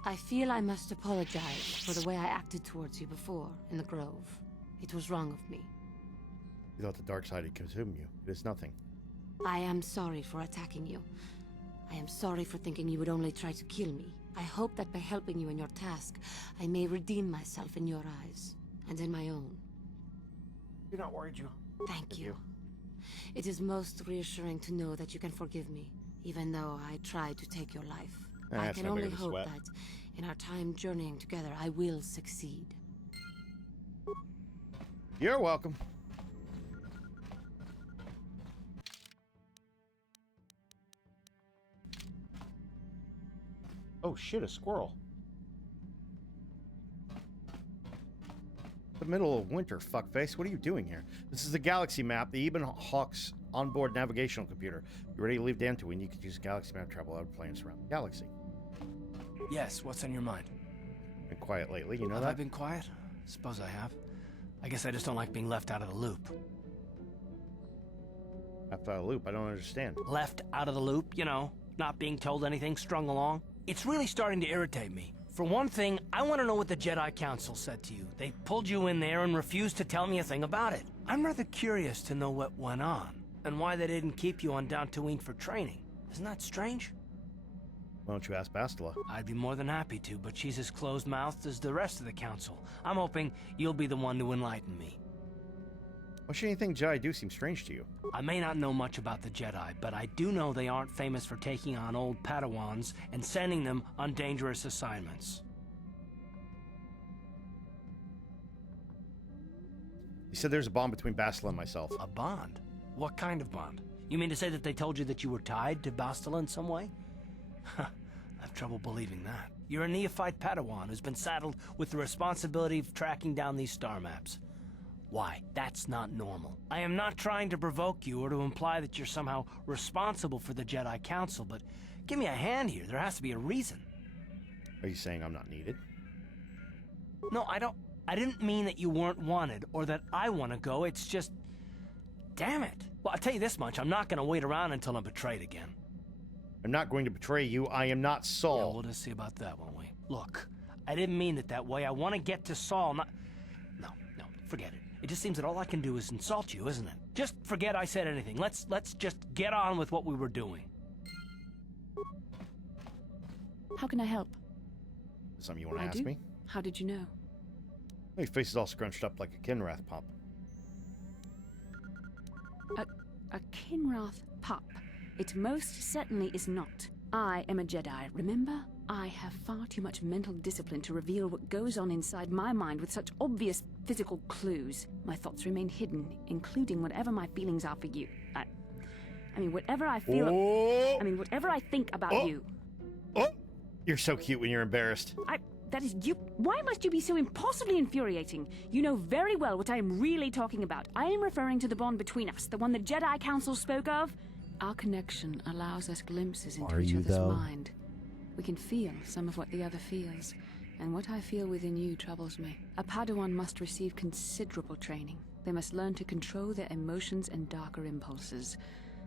I feel I must apologize for the way I acted towards you before in the Grove. It was wrong of me. You thought the dark side had consumed you. It is nothing. I am sorry for attacking you. I am sorry for thinking you would only try to kill me. I hope that by helping you in your task, I may redeem myself in your eyes, and in my own. You're not worried, you. Thank you. It is most reassuring to know that you can forgive me, even though I tried to take your life. I can only hope that, in our time journeying together, I will succeed. You're welcome. Oh shit, a squirrel. The middle of winter, fuckface. What are you doing here? This is the galaxy map, the Eben Hawk's onboard navigational computer. You ready to leave Dantooine? You could use a galaxy map to travel out of planets around the galaxy. Yes, what's on your mind? Been quiet lately, you know Have that? I been quiet? Suppose I have. I guess I just don't like being left out of the loop. Left out of the loop? I don't understand. Left out of the loop, you know, not being told anything, strung along. It's really starting to irritate me. For one thing, I want to know what the Jedi Council said to you. They pulled you in there and refused to tell me a thing about it. I'm rather curious to know what went on, and why they didn't keep you on Dantooine for training. Isn't that strange? Why don't you ask Bastila? I'd be more than happy to, but she's as closed-mouthed as the rest of the Council. I'm hoping you'll be the one to enlighten me. Why should anything Jedi do seem strange to you? I may not know much about the Jedi, but I do know they aren't famous for taking on old Padawans and sending them on dangerous assignments. You said there's a bond between Bastila and myself. A bond? What kind of bond? You mean to say that they told you that you were tied to Bastila in some way? I have trouble believing that. You're a neophyte Padawan who's been saddled with the responsibility of tracking down these star maps. Why? That's not normal. I am not trying to provoke you or to imply that you're somehow responsible for the Jedi Council, but give me a hand here. There has to be a reason. Are you saying I'm not needed? No, I didn't mean that you weren't wanted or that I want to go. It's just... Damn it. Well, I'll tell you this much. I'm not going to wait around until I'm betrayed again. I'm not going to betray you. I am not Saul. Yeah, we'll just see about that, won't we? Look, I didn't mean it that way. I want to get to Saul, not... No, forget it. It just seems that all I can do is insult you, isn't it? Just forget I said anything. Let's just get on with what we were doing. How can I help? Something you want to ask me? How did you know? Your face is all scrunched up like a Kinrath pup. A Kinrath pup? It most certainly is not. I am a Jedi, remember? I have far too much mental discipline to reveal what goes on inside my mind with such obvious physical clues. My thoughts remain hidden, including whatever my feelings are for you. I mean, whatever I feel... Oh. I mean, whatever I think about you. Oh! You're so cute when you're embarrassed. That is you... Why must you be so impossibly infuriating? You know very well what I am really talking about. I am referring to the bond between us, the one the Jedi Council spoke of. Our connection allows us glimpses into each other's mind. We can feel some of what the other feels, and what I feel within you troubles me. A Padawan must receive considerable training. They must learn to control their emotions and darker impulses.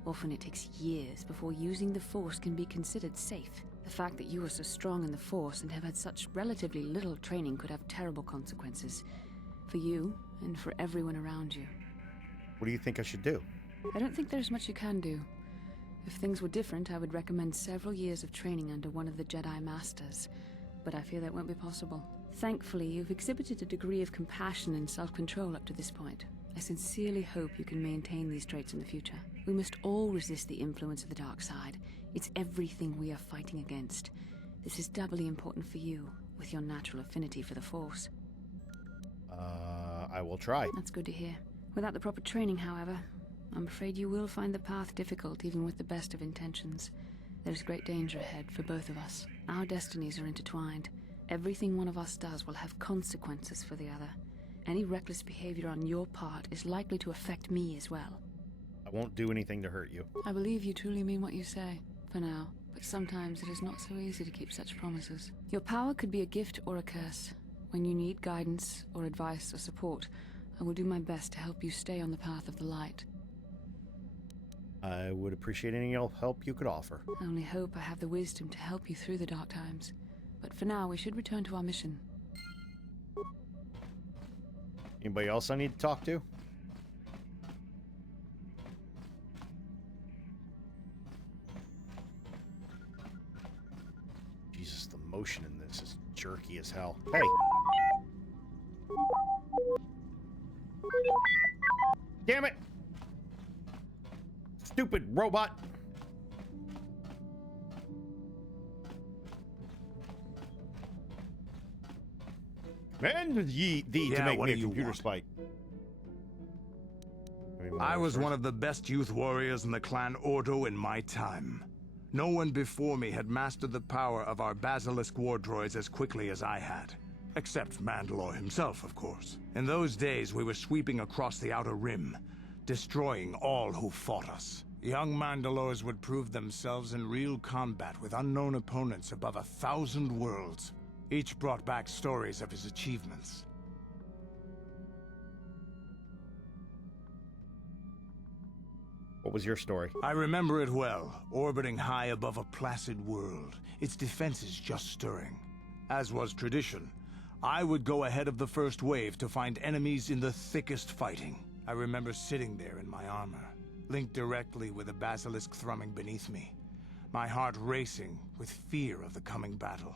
Often it takes years before using the Force can be considered safe. The fact that you are so strong in the Force and have had such relatively little training could have terrible consequences. For you, and for everyone around you. What do you think I should do? I don't think there's much you can do. If things were different, I would recommend several years of training under one of the Jedi Masters. But I fear that won't be possible. Thankfully, you've exhibited a degree of compassion and self-control up to this point. I sincerely hope you can maintain these traits in the future. We must all resist the influence of the dark side. It's everything we are fighting against. This is doubly important for you, with your natural affinity for the Force. I will try. That's good to hear. Without the proper training, however, I'm afraid you will find the path difficult even with the best of intentions. There's great danger ahead for both of us. Our destinies are intertwined. Everything one of us does will have consequences for the other. Any reckless behavior on your part is likely to affect me as well. I won't do anything to hurt you. I believe you truly mean what you say, for now, but sometimes it is not so easy to keep such promises. Your power could be a gift or a curse. When you need guidance or advice or support, I will do my best to help you stay on the path of the light. I would appreciate any help you could offer. I only hope I have the wisdom to help you through the dark times. But for now, we should return to our mission. Anybody else I need to talk to? Jesus, the motion in this is jerky as hell. Hey! Damn it! Stupid robot! Command thee to make me a computer spike. I was one of the best youth warriors in the clan Ordo in my time. No one before me had mastered the power of our basilisk war droids as quickly as I had. Except Mandalore himself, of course. In those days, we were sweeping across the Outer Rim, destroying all who fought us. Young Mandalores would prove themselves in real combat with unknown opponents above 1,000 worlds. Each brought back stories of his achievements. What was your story? I remember it well, orbiting high above a placid world, its defenses just stirring. As was tradition, I would go ahead of the first wave to find enemies in the thickest fighting. I remember sitting there in my armor, linked directly with a basilisk thrumming beneath me, my heart racing with fear of the coming battle.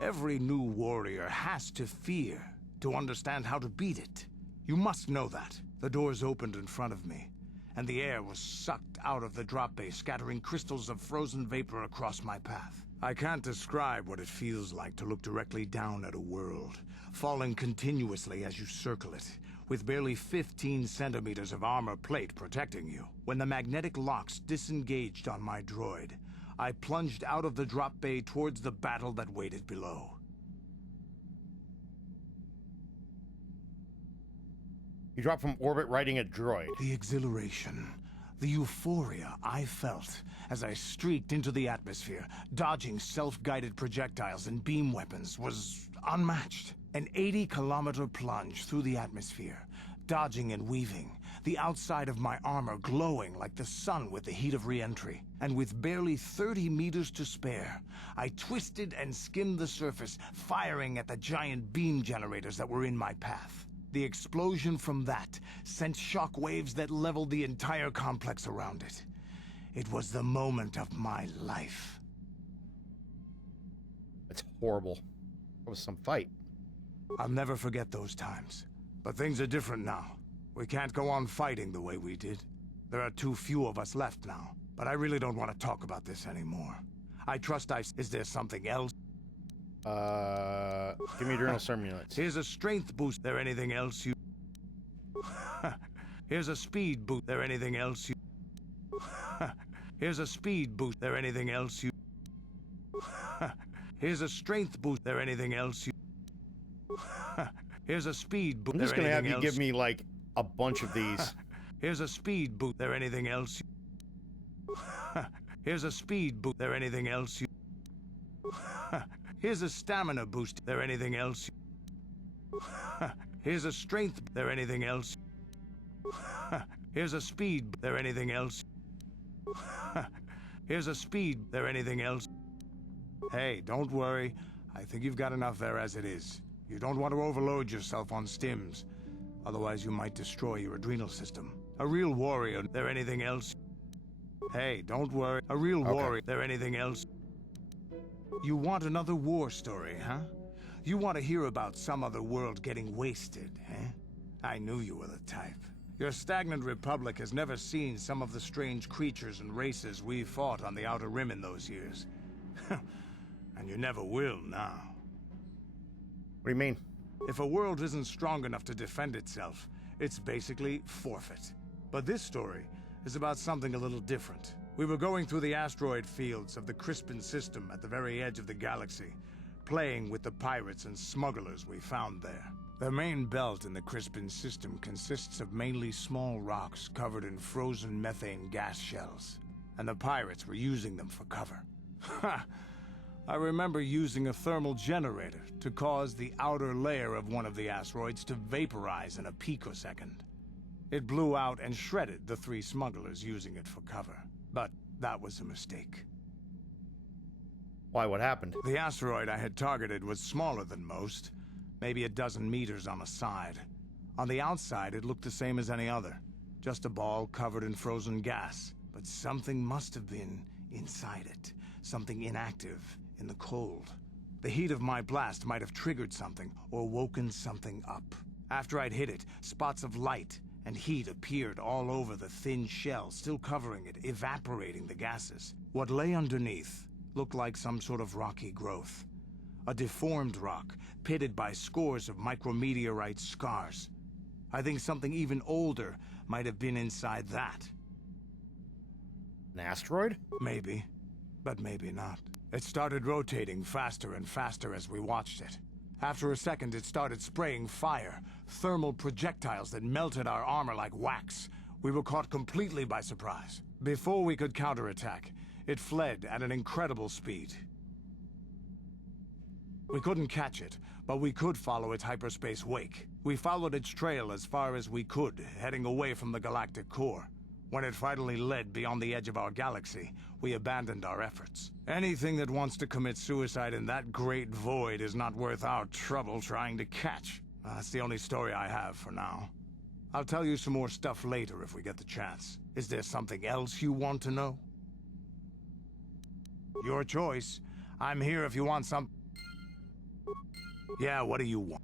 Every new warrior has to fear to understand how to beat it. You must know that. The doors opened in front of me, and the air was sucked out of the drop bay, scattering crystals of frozen vapor across my path. I can't describe what it feels like to look directly down at a world, falling continuously as you circle it, with barely 15 centimeters of armor plate protecting you. When the magnetic locks disengaged on my droid, I plunged out of the drop bay towards the battle that waited below. You dropped from orbit riding a droid. The exhilaration, the euphoria I felt as I streaked into the atmosphere, dodging self-guided projectiles and beam weapons, was unmatched. An 80-kilometer plunge through the atmosphere, dodging and weaving, the outside of my armor glowing like the sun with the heat of re-entry. And with barely 30 meters to spare, I twisted and skimmed the surface, firing at the giant beam generators that were in my path. The explosion from that sent shock waves that leveled the entire complex around it. It was the moment of my life. That's horrible. That was some fight. I'll never forget those times. But things are different now. We can't go on fighting the way we did. There are too few of us left now. But I really don't want to talk about this anymore. I trust Is there something else? Give me adrenal stimulants. Here's a strength boost. There anything else you... Here's a speed boost. There anything else you... Here's a speed boost. There anything else you... Here's a strength boost. There anything else you... Here's a speed boost. I'm just gonna have you give me, like, a bunch of these. Here's a speed boost. There anything else you... Here's a speed boost. There anything else you... Here's a stamina boost. There anything else you... Here's a strength. There anything else? Here's a speed. There anything else? Here's a speed. There anything else? Hey, don't worry. I think you've got enough there as it is. You don't want to overload yourself on stims. Otherwise, you might destroy your adrenal system. A real warrior. There anything else? Hey, don't worry. A real warrior. There anything else? You want another war story, huh? You want to hear about some other world getting wasted, eh? I knew you were the type. Your stagnant republic has never seen some of the strange creatures and races we fought on the Outer Rim in those years. And you never will now. What do you mean? If a world isn't strong enough to defend itself, it's basically forfeit. But this story is about something a little different. We were going through the asteroid fields of the Crispin system at the very edge of the galaxy, playing with the pirates and smugglers we found there. The main belt in the Crispin system consists of mainly small rocks covered in frozen methane gas shells, and the pirates were using them for cover. Ha! I remember using a thermal generator to cause the outer layer of one of the asteroids to vaporize in a picosecond. It blew out and shredded the 3 smugglers using it for cover. But that was a mistake. Why? What happened? The asteroid I had targeted was smaller than most, maybe a dozen meters on a side. On the outside, it looked the same as any other, just a ball covered in frozen gas. But something must have been inside it, something inactive in the cold. The heat of my blast might have triggered something or woken something up. After I'd hit it, spots of light and heat appeared all over the thin shell, still covering it, evaporating the gases. What lay underneath looked like some sort of rocky growth. A deformed rock, pitted by scores of micrometeorite scars. I think something even older might have been inside that. An asteroid? Maybe, but maybe not. It started rotating faster and faster as we watched it. After a second, it started spraying fire, thermal projectiles that melted our armor like wax. We were caught completely by surprise. Before we could counterattack, it fled at an incredible speed. We couldn't catch it, but we could follow its hyperspace wake. We followed its trail as far as we could, heading away from the galactic core. When it finally led beyond the edge of our galaxy, we abandoned our efforts. Anything that wants to commit suicide in that great void is not worth our trouble trying to catch. That's the only story I have for now. I'll tell you some more stuff later if we get the chance. Is there something else you want to know? Your choice. I'm here if you want some... Yeah, what do you want?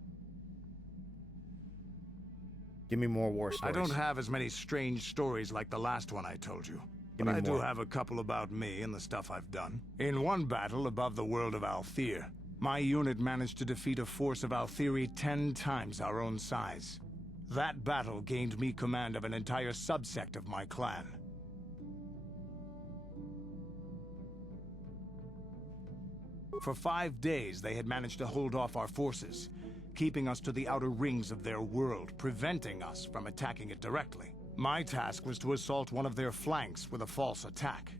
Give me more war stories. I don't have as many strange stories like the last one I told you. But I do have a couple about me and the stuff I've done. In one battle above the world of Althir, my unit managed to defeat a force of Althiri 10 times our own size. That battle gained me command of an entire subsect of my clan. For 5 days, they had managed to hold off our forces, keeping us to the outer rings of their world, preventing us from attacking it directly. My task was to assault one of their flanks with a false attack.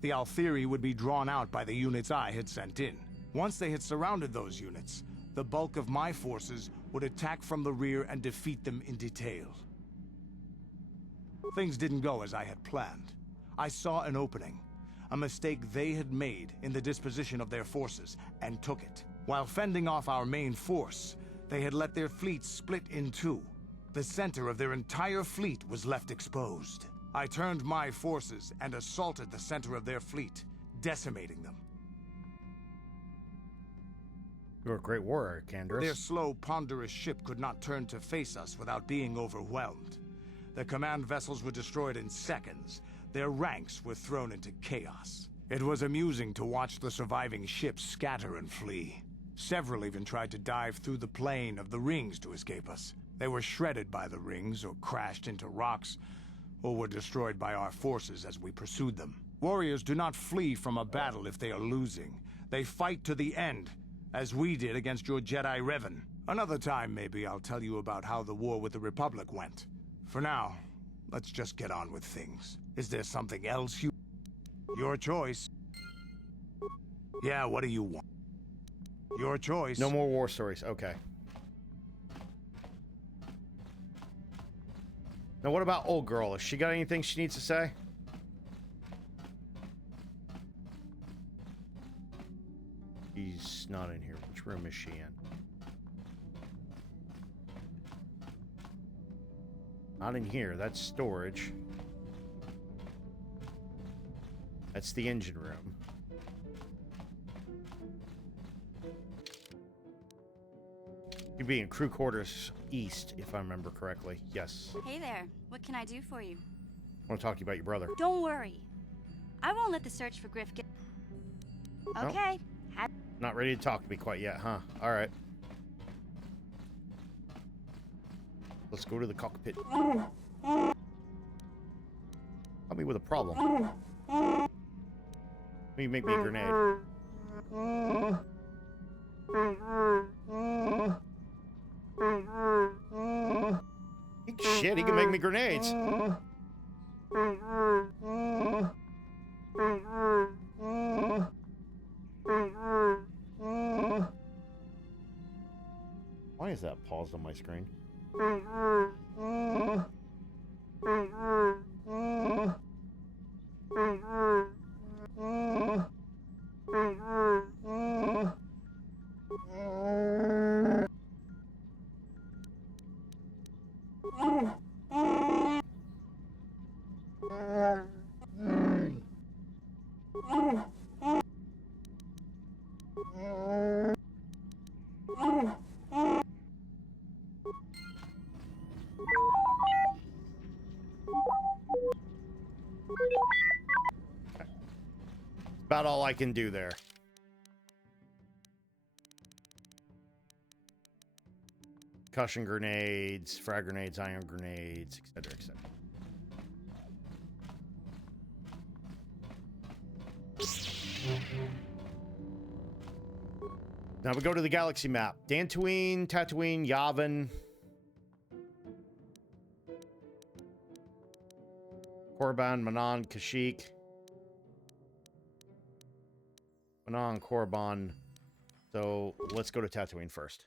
The Althiri would be drawn out by the units I had sent in. Once they had surrounded those units, the bulk of my forces would attack from the rear and defeat them in detail. Things didn't go as I had planned. I saw an opening, a mistake they had made in the disposition of their forces, and took it. While fending off our main force, they had let their fleet split in two. The center of their entire fleet was left exposed. I turned my forces and assaulted the center of their fleet, decimating them. You're a great warrior, Canderous. Their slow, ponderous ship could not turn to face us without being overwhelmed. The command vessels were destroyed in seconds. Their ranks were thrown into chaos. It was amusing to watch the surviving ships scatter and flee. Several even tried to dive through the plane of the rings to escape us. They were shredded by the rings, or crashed into rocks, or were destroyed by our forces as we pursued them. Warriors do not flee from a battle if they are losing. They fight to the end, as we did against your Jedi Revan. Another time, maybe, I'll tell you about how the war with the Republic went. For now, let's just get on with things. Is there something else you... Your choice. Yeah, what do you want? Your choice. No more war stories, okay. Now, what about old girl? Has she got anything she needs to say? She's not in here. Which room is she in? Not in here. That's storage. That's the engine room. You'd be in crew quarters east, if I remember correctly. Yes. Hey there. What can I do for you? I want to talk to you about your brother. Don't worry. I won't let the search for Griff get... Okay. Not ready to talk to me quite yet, huh? All right. Let's go to the cockpit. Help me with a problem. You make me a grenade. Shit, he can make me grenades. Why is that paused on my screen? About all I can do there. Concussion grenades, frag grenades, ion grenades, etc., etc. Now we go to the galaxy map. Dantooine, Tatooine, Yavin. Korriban, Manan, Kashyyyk. Manan, Korriban. So let's go to Tatooine first.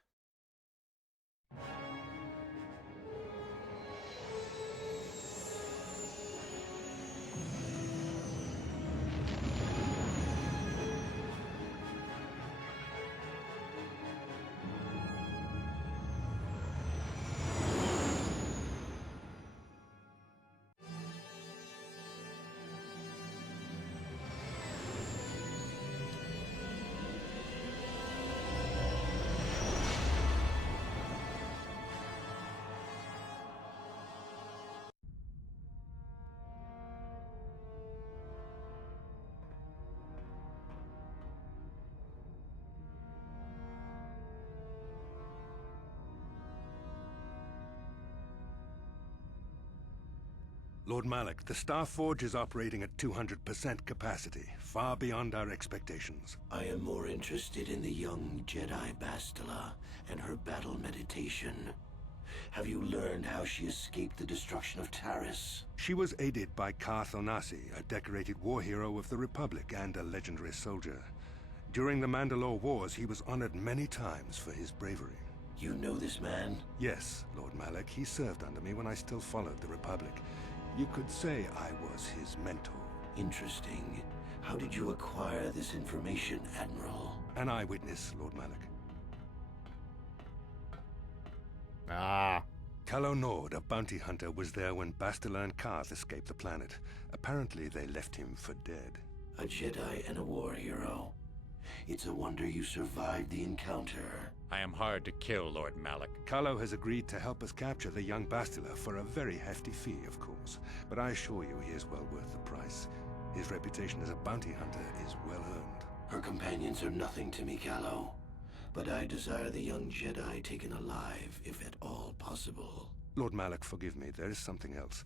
Lord Malak, the Star Forge is operating at 200% capacity, far beyond our expectations. I am more interested in the young Jedi Bastila and her battle meditation. Have you learned how she escaped the destruction of Taris? She was aided by Karth Onasi, a decorated war hero of the Republic and a legendary soldier. During the Mandalore Wars, he was honored many times for his bravery. You know this man? Yes, Lord Malak. He served under me when I still followed the Republic. You could say I was his mentor. Interesting. How did you acquire this information, Admiral? An eyewitness, Lord Malak. Calo Nord, a bounty hunter, was there when Bastila and Karth escaped the planet. Apparently, they left him for dead. A Jedi and a war hero. It's a wonder you survived the encounter. I am hard to kill, Lord Malak. Calo has agreed to help us capture the young Bastila for a very hefty fee, of course. But I assure you he is well worth the price. His reputation as a bounty hunter is well earned. Her companions are nothing to me, Calo. But I desire the young Jedi taken alive, if at all possible. Lord Malak, forgive me. There is something else.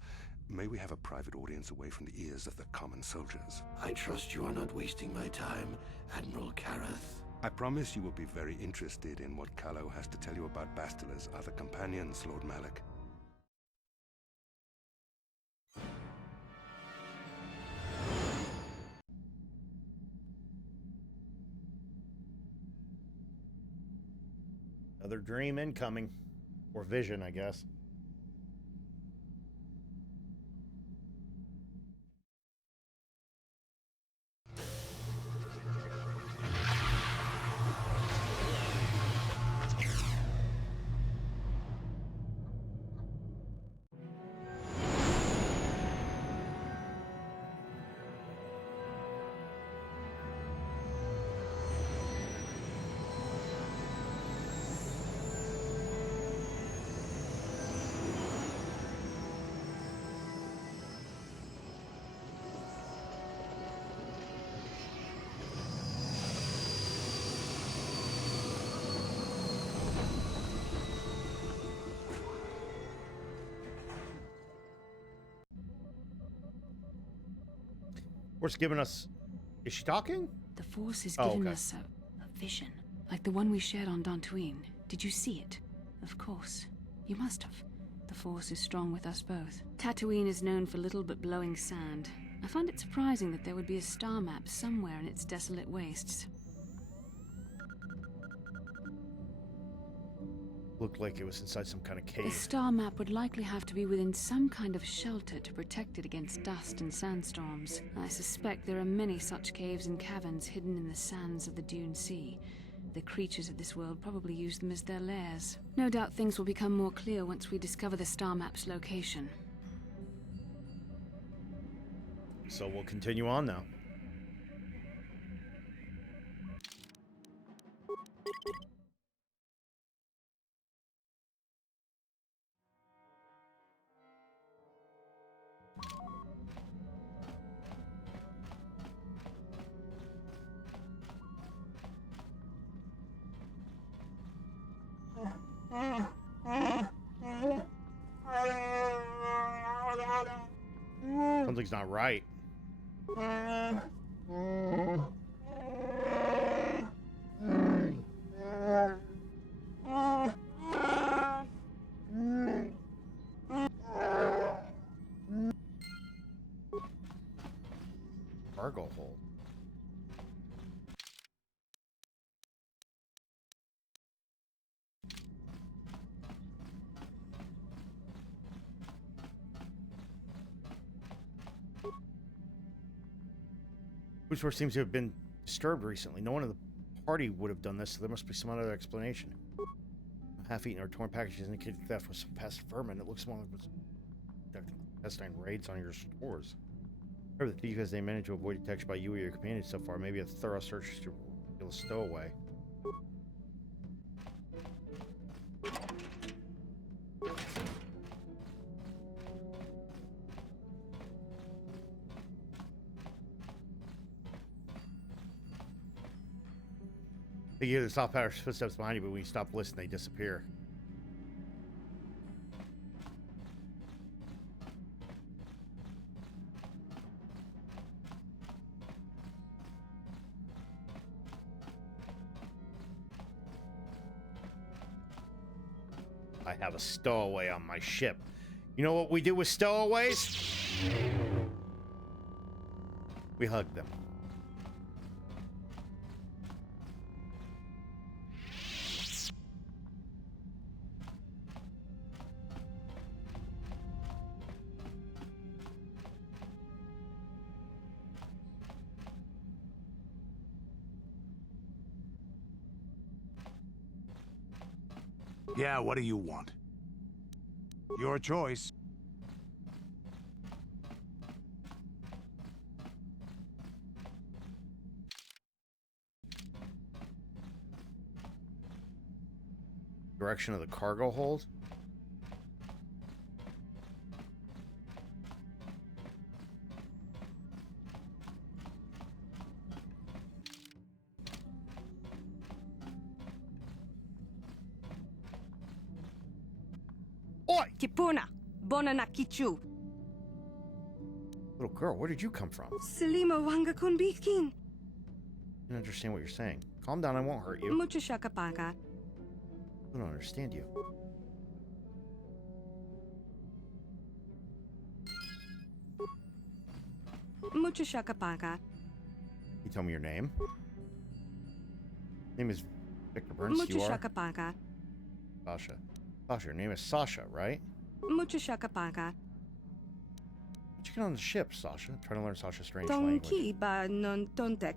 May we have a private audience away from the ears of the common soldiers? I trust you are not wasting my time, Admiral Karath. I promise you will be very interested in what Calo has to tell you about Bastila's other companions, Lord Malak. Another dream incoming. Or vision, I guess. Force giving us... Is she talking? The Force is giving us a vision, like the one we shared on Dantooine. Did you see it? Of course. You must have. The Force is strong with us both. Tatooine is known for little but blowing sand. I find it surprising that there would be a star map somewhere in its desolate wastes. Looked like it was inside some kind of cave. The star map would likely have to be within some kind of shelter to protect it against dust and sandstorms. I suspect there are many such caves and caverns hidden in the sands of the Dune Sea. The creatures of this world probably use them as their lairs. No doubt things will become more clear once we discover the star map's location. So we'll continue on now. Something's not right. Cargo hold. Whose force seems to have been disturbed recently. No one in the party would have done this, so there must be some other explanation. Half-eaten or torn packages indicate theft with some past vermin. It looks more like intestine raids on your stores. However, the thief, as they managed to avoid detection by you or your companions so far, maybe a thorough search to reveal a stowaway. You hear the soft patter footsteps behind you, but when you stop listening, they disappear. I have a stowaway on my ship. You know what we do with stowaways? We hug them. Yeah, what do you want? Your choice. Direction of the cargo hold? Kipuna, Bonanakichu. Little girl, where did you come from? Selima Wanga Kunbikin. I don't understand what you're saying. Calm down, I won't hurt you. Mucho shakapaka. I don't understand you. Mucho shakapaka. You tell me your name? Name is Victor Burns. Mucho You are? shakapaka. Sasha. Sasha, your name is Sasha, right? Mucho shakapaka. How'd you get on the ship, Sasha? I'm trying to learn Sasha's strange language. Tonki ba non tontek.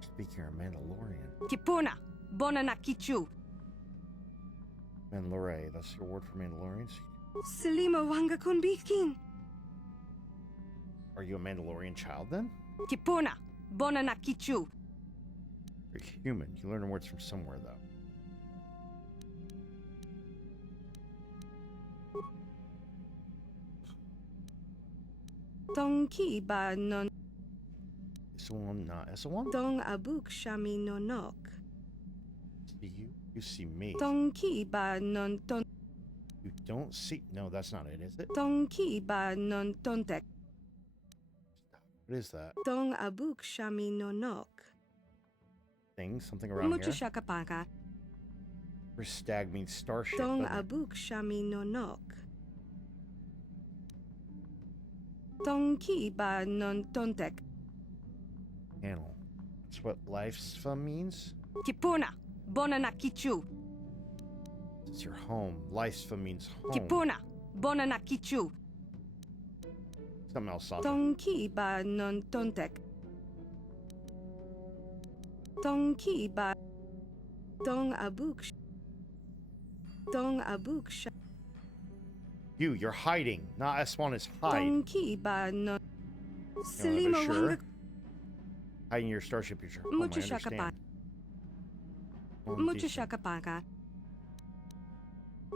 Speak, you're a Mandalorian. Kipuna, Bonanakichu. Mandalore, that's your word for Mandalorians? Selima Wanga Kunbikin. Are you a Mandalorian child then? Kipuna, Bonanakichu. You're human. You learn words from somewhere, though. Tonki ba non. Esawan, not Esawan? Dong abuk shami nonok. See you? You see me. Tonki ba non ton. You don't see. No, that's not it, is it? Tonki ba non tontek. What is that? Tong abuk shami nonok. Thing? Something around Mucho here? shakapaka. For stag means starship. Tong doesn't it? abuk shami nonok. Tong ki ba non tontek. Panel. That's what lifespa means? Kipuna. Bonana kichu. It's your home. Lifespa means home. Kipuna. Bonana kichu. Something else. Sasha. Tong ki ba non tontek. Tong ki ba. Tong abuk. Tong abuk sha. You're hiding. Not S1 is hide. Tong ki ba non. But Selima sure. wanga. Hiding your starship is your home. Mucho I understand. Mucho shakapaka.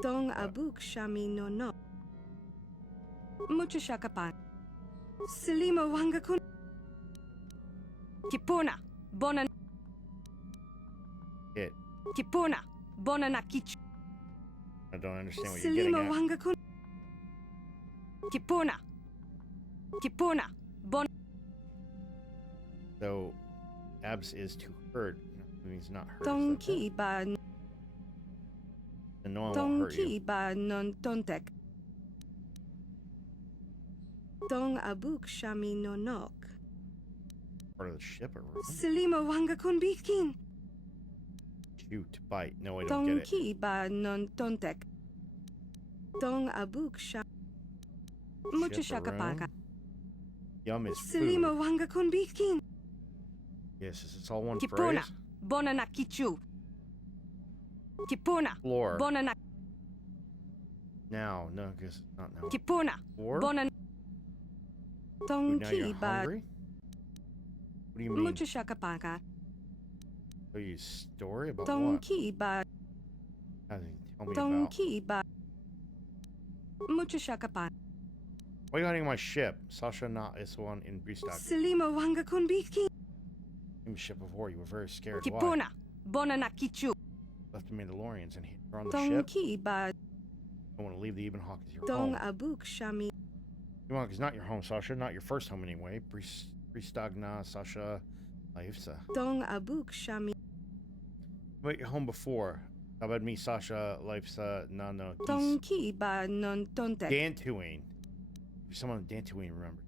Tong abuk shami no. Mucho shakapaka. Selima wanga kun. Kipuna. Bona. It. Kipuna. Bona na kichu. I don't understand what you're getting Selima at. wanga kun. Kipuna. Kipuna. Bona. So, abs is to hurt. It means not hurt. Tong ki ba. And no one Tong won't hurt ki you. ba non tontek. Tong abuk shami no nok. Part of the ship or what? Selima wanga kun bitkin. Shoot, bite. No, I don't Tong get it. ki ba non tontek. Tong abuk sham. Mucho Chaperone. shakapaka. Yum is Selima food. wanga kun bitkin. Yes, it's all one Kipuna. phrase. Bona na kichu. Kipuna. Floor. Bona na. Now, no, because it's not now. Kipuna. Floor? Bona. Tong Ooh, now you're ki ba. hungry? What do you mean? Mucho shakapaka. Tell you a story about Tong what? ki ba. Tell me Tong about. ki ba. Mucho shakapaka. Why are you hiding my ship? Sasha not is one in Bristol. Selima wanga kun bitkin. In the ship before, you were very scared. Why? Kipuna. Bona na kichu. Left the Mandalorians and you're on the Tong ship. ki ba. I want to leave the Ebonhawk as your Tong home. abuk shami. Ebonhawk is not your home, Sasha. Not your first home anyway. Bristagna, Sasha, Laifsa. Tong abuk shami. But your home before. How about me, Sasha, Laifsa, Nano, Tong ki ba non tontek. Dantooine. If someone on Dantooine, remember.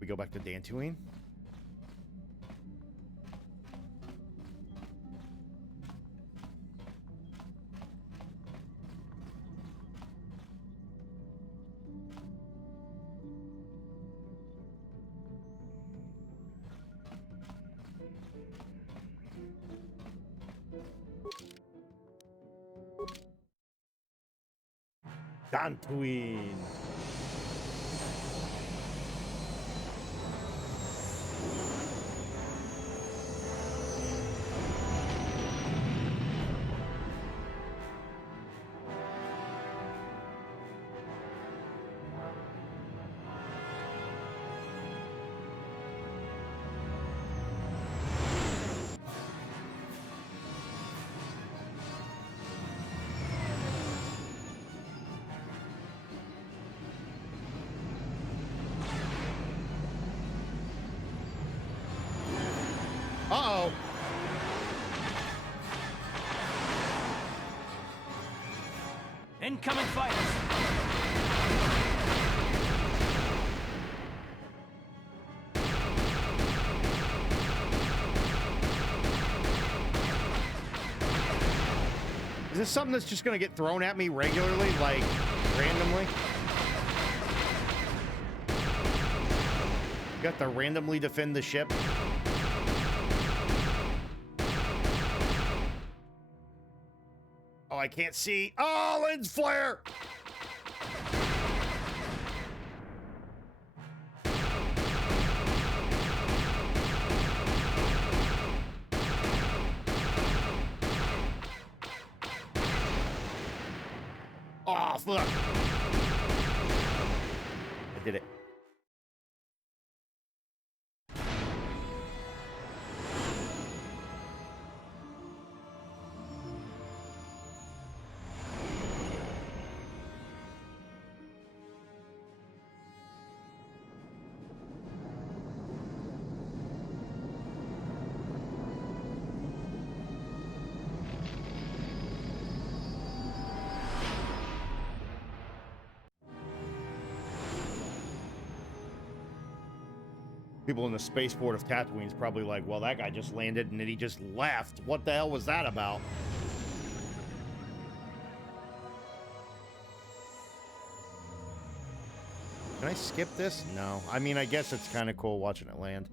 We go back to Dantooine. Dantooine. Uh-oh. Incoming fighters. Is this something that's just gonna get thrown at me regularly, like, randomly? You got to randomly defend the ship? Oh, I can't see. Oh, lens flare! Oh, fuck. I did it. People in the spaceport of Tatooine's probably like, well, that guy just landed and then he just left. What the hell was that about? Can I skip this? No. I mean, I guess it's kind of cool watching it land.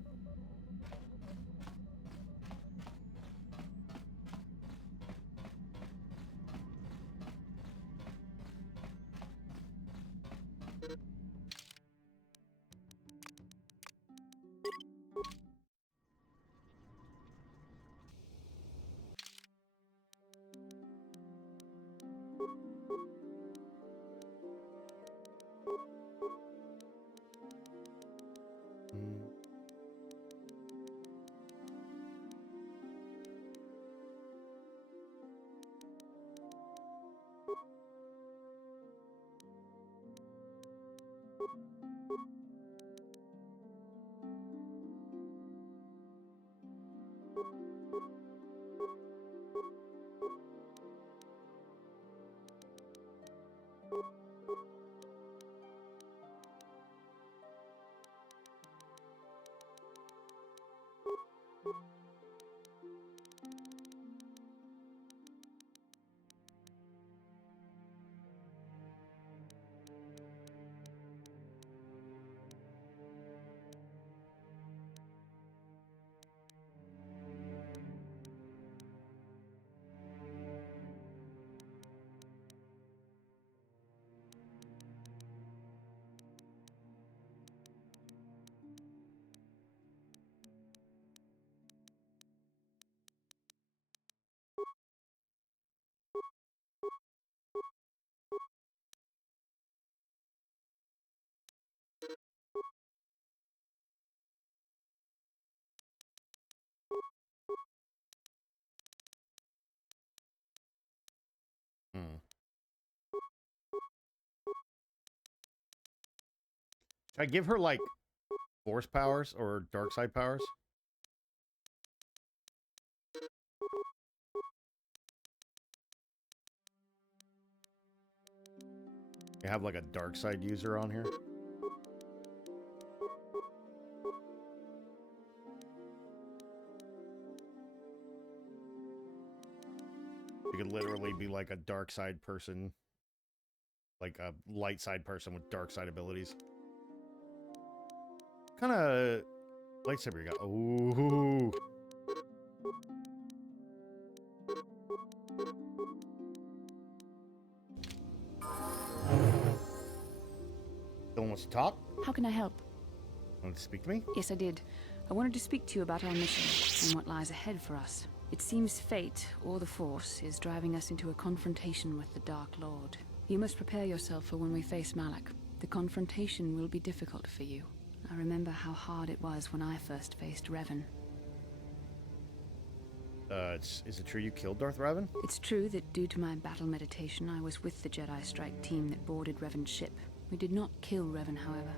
Should I give her, like, force powers or dark side powers? You have, like, a dark side user on here? You could literally be, like, a dark side person. Like, a light side person with dark side abilities. Kind of lightsaber you got? Ooh. Someone wants to talk? How can I help? Want to speak to me? Yes, I did. I wanted to speak to you about our mission and what lies ahead for us. It seems fate, or the Force, is driving us into a confrontation with the Dark Lord. You must prepare yourself for when we face Malak. The confrontation will be difficult for you. I remember how hard it was when I first faced Revan. Is it true you killed Darth Revan? It's true that due to my battle meditation, I was with the Jedi strike team that boarded Revan's ship. We did not kill Revan, however.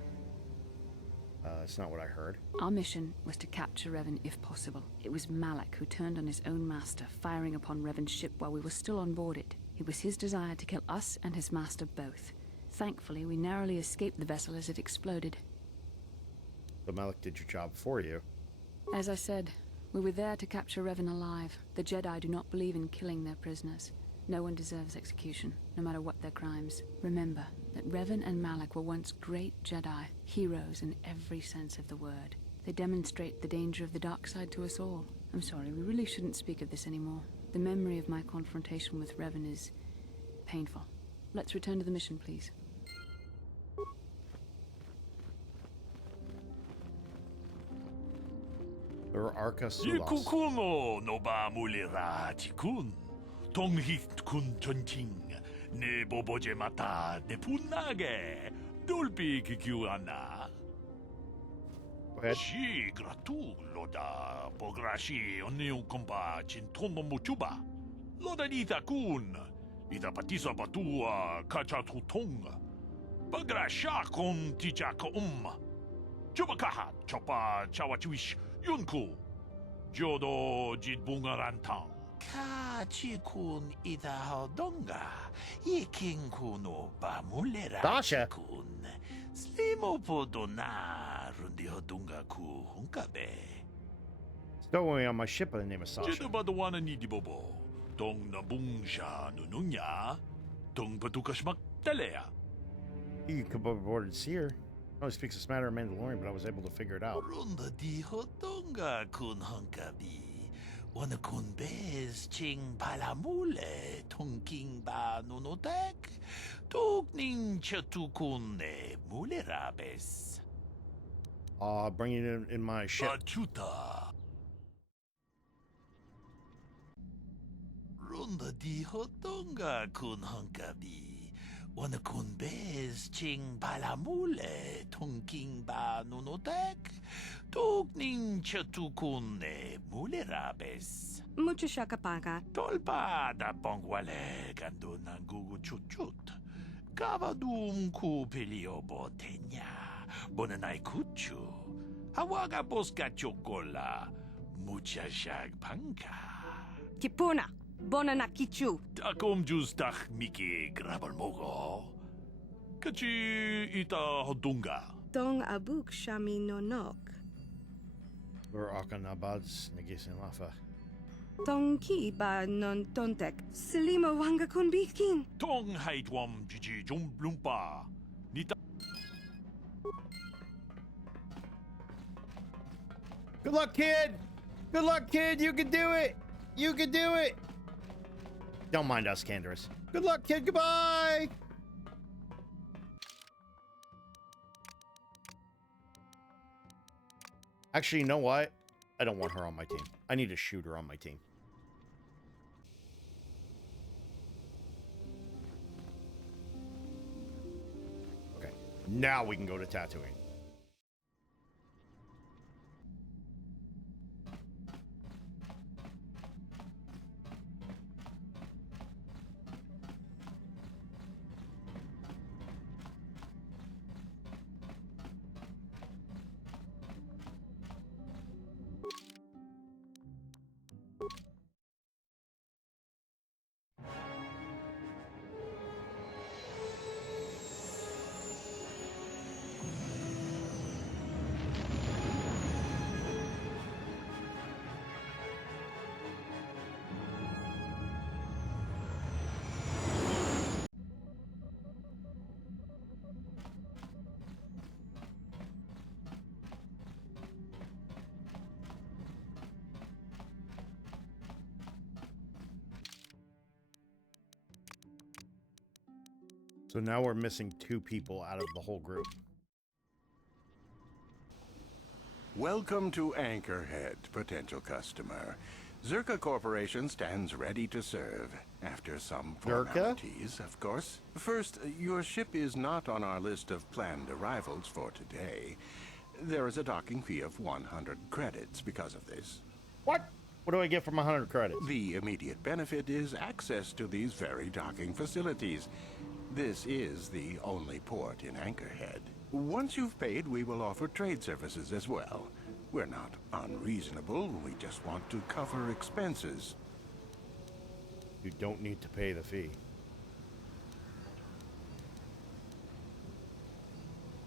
That's not what I heard. Our mission was to capture Revan if possible. It was Malak who turned on his own master, firing upon Revan's ship while we were still on board it. It was his desire to kill us and his master both. Thankfully, we narrowly escaped the vessel as it exploded. But Malak did your job for you. As I said, we were there to capture Revan alive. The Jedi do not believe in killing their prisoners. No one deserves execution, no matter what their crimes. Remember that Revan and Malak were once great Jedi, heroes in every sense of the word. They demonstrate the danger of the dark side to us all. I'm sorry, we really shouldn't speak of this anymore. The memory of my confrontation with Revan is painful. Let's return to the mission, please. Yikukuno no ba mulira tikun. Tonghit kun chonching. Ne boboje mata de punage. Dolpi kikiwana. Shi gratu loda pograshi onion kompa chintomo mutuba. Loda nita kun. Ida patisa batua kacha tutonga. Bagrasha kon tichaka Chubakaha chopa chawachuish. Yunku, Jodo Jidbungarantang, Kachikun Idahodonga, Yikin Kuno Bamulera Dasha. Kun, Slimo Podona, Rundihodunga Ku Hunkabe. Stowing on my ship by the name of Sasha. Jedubadawana Nidibobo, Dong Nabungsha Nununya, Dong Patukashmak Telea. You can come aboard and see her. I only speaks a smatter of Mandalorian, but I was able to figure it out. Runda Dihodonga Kun Hunkabi. Wana kun bez ching palamule tonking ba nunotek tokning chatukune mulerabes. Bringing it in my ship. Achuta. Runda di hotonga kun hunkabi. Wana kun bez ching palamule tonking ba nunotek. Tokning chatukune mulerabes. Mucho shakapaga. Tolpa da pongwale gando nangugu chuchut. Gavadum ku pelio botenya. Bonanai kuchu. Hawaga boska chokola. Mucha shag panka. Kipuna. Bonanakichu. Takom justach miki grabalmogo. Kachi ita hodunga. Dong abuk shami nonok. Or Akanabads Nagisin Lafa. Tong ki ba non tontek. Selima wanga kun bikin. Tong haitwam jiji jumblumpa. Nita. Good luck, kid! Good luck, kid! You can do it! You can do it! Don't mind us, Canderous. Good luck, kid! Goodbye! Actually, you know what? I don't want her on my team. I need a shooter on my team. Okay, now we can go to Tatooine. So now we're missing 2 people out of the whole group. Welcome to Anchorhead, potential customer. Zerka Corporation stands ready to serve. After some formalities, of course. First, your ship is not on our list of planned arrivals for today. There is a docking fee of 100 credits because of this. What? What do I get for my 100 credits? The immediate benefit is access to these very docking facilities. This is the only port in Anchorhead. Once you've paid, we will offer trade services as well. We're not unreasonable, we just want to cover expenses. You don't need to pay the fee.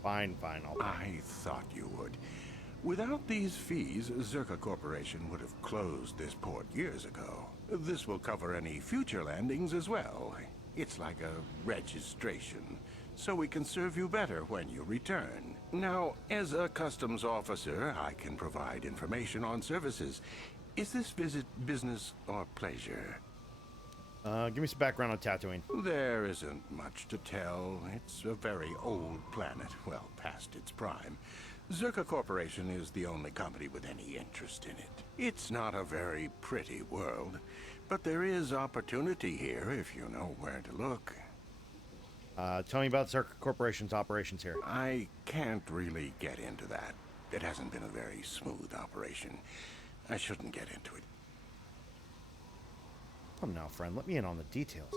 Fine, I'll pay. I thought you would. Without these fees, Zerka Corporation would have closed this port years ago. This will cover any future landings as well. It's like a registration, so we can serve you better when you return. Now, as a customs officer, I can provide information on services. Is this visit business or pleasure? Give me some background on Tatooine. There isn't much to tell. It's a very old planet, well past its prime. Zerka Corporation is the only company with any interest in it. It's not a very pretty world, but there is opportunity here if you know where to look. Tell me about Zerka Corporation's operations here. I can't really get into that. It hasn't been a very smooth operation. I shouldn't get into it. Come now, friend. Let me in on the details.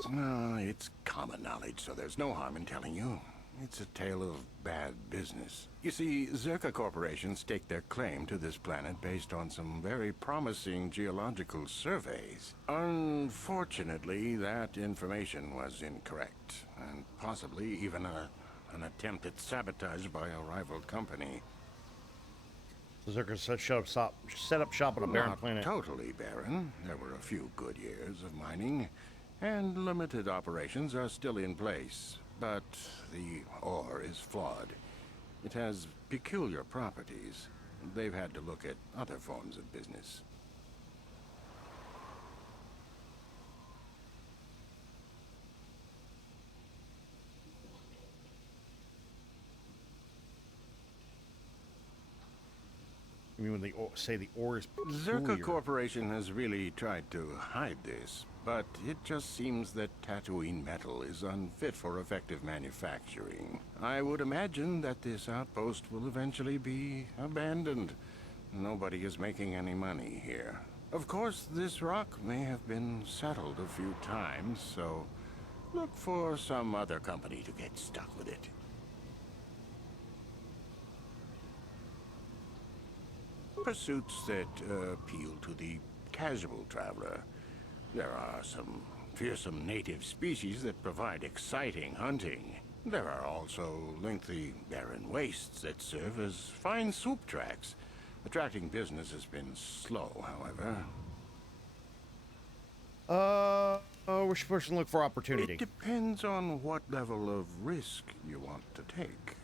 It's common knowledge, so there's no harm in telling you. It's a tale of bad business. You see, Zerka Corporation staked their claim to this planet based on some very promising geological surveys. Unfortunately, that information was incorrect, and possibly even an attempt at sabotage by a rival company. So Zerka set up shop on a barren planet. Not totally barren. There were a few good years of mining, and limited operations are still in place. But the ore is flawed. It has peculiar properties. They've had to look at other forms of business. You mean when they say the ore is peculiar? Zerka Corporation has really tried to hide this, but it just seems that Tatooine metal is unfit for effective manufacturing. I would imagine that this outpost will eventually be abandoned. Nobody is making any money here. Of course, this rock may have been settled a few times, so look for some other company to get stuck with it. Pursuits that appeal to the casual traveler. There are some fearsome native species that provide exciting hunting. There are also lengthy barren wastes that serve as fine soup tracks. Attracting business has been slow, however. We're supposed to look for opportunity. It depends on what level of risk you want to take.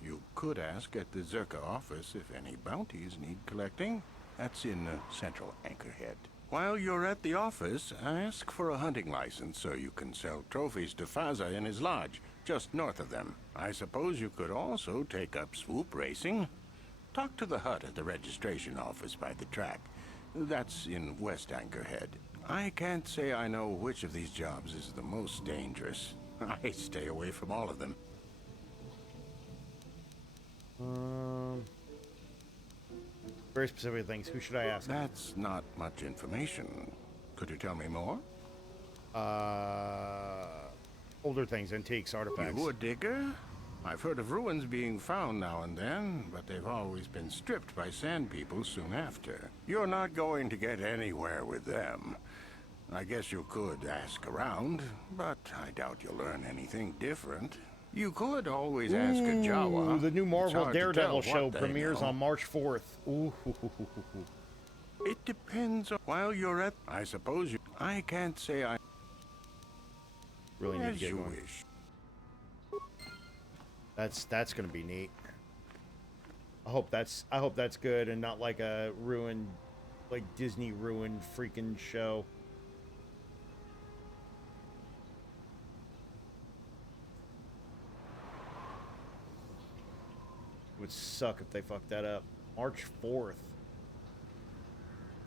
You could ask at the Zerka office if any bounties need collecting. That's in Central Anchorhead. While you're at the office, ask for a hunting license so you can sell trophies to Faza in his lodge, just north of them. I suppose you could also take up swoop racing. Talk to the hut at the registration office by the track. That's in West Anchorhead. I can't say I know which of these jobs is the most dangerous. I stay away from all of them. Very specific things. Who should I ask? That's not much information. Could you tell me more? Older things, antiques, artifacts. You a digger? I've heard of ruins being found now and then, but they've always been stripped by sand people soon after. You're not going to get anywhere with them. I guess you could ask around, but I doubt you'll learn anything different. You could always ask a Jawa. The new Marvel hard to Daredevil tell show what they premieres know. on March 4th. Ooh. It depends on... While you're at... I suppose you... I can't say I... Really need As to get you going. wish. That's gonna be neat. I hope that's good and not like a ruined, like Disney ruined freaking show. It would suck if they fucked that up. March 4th.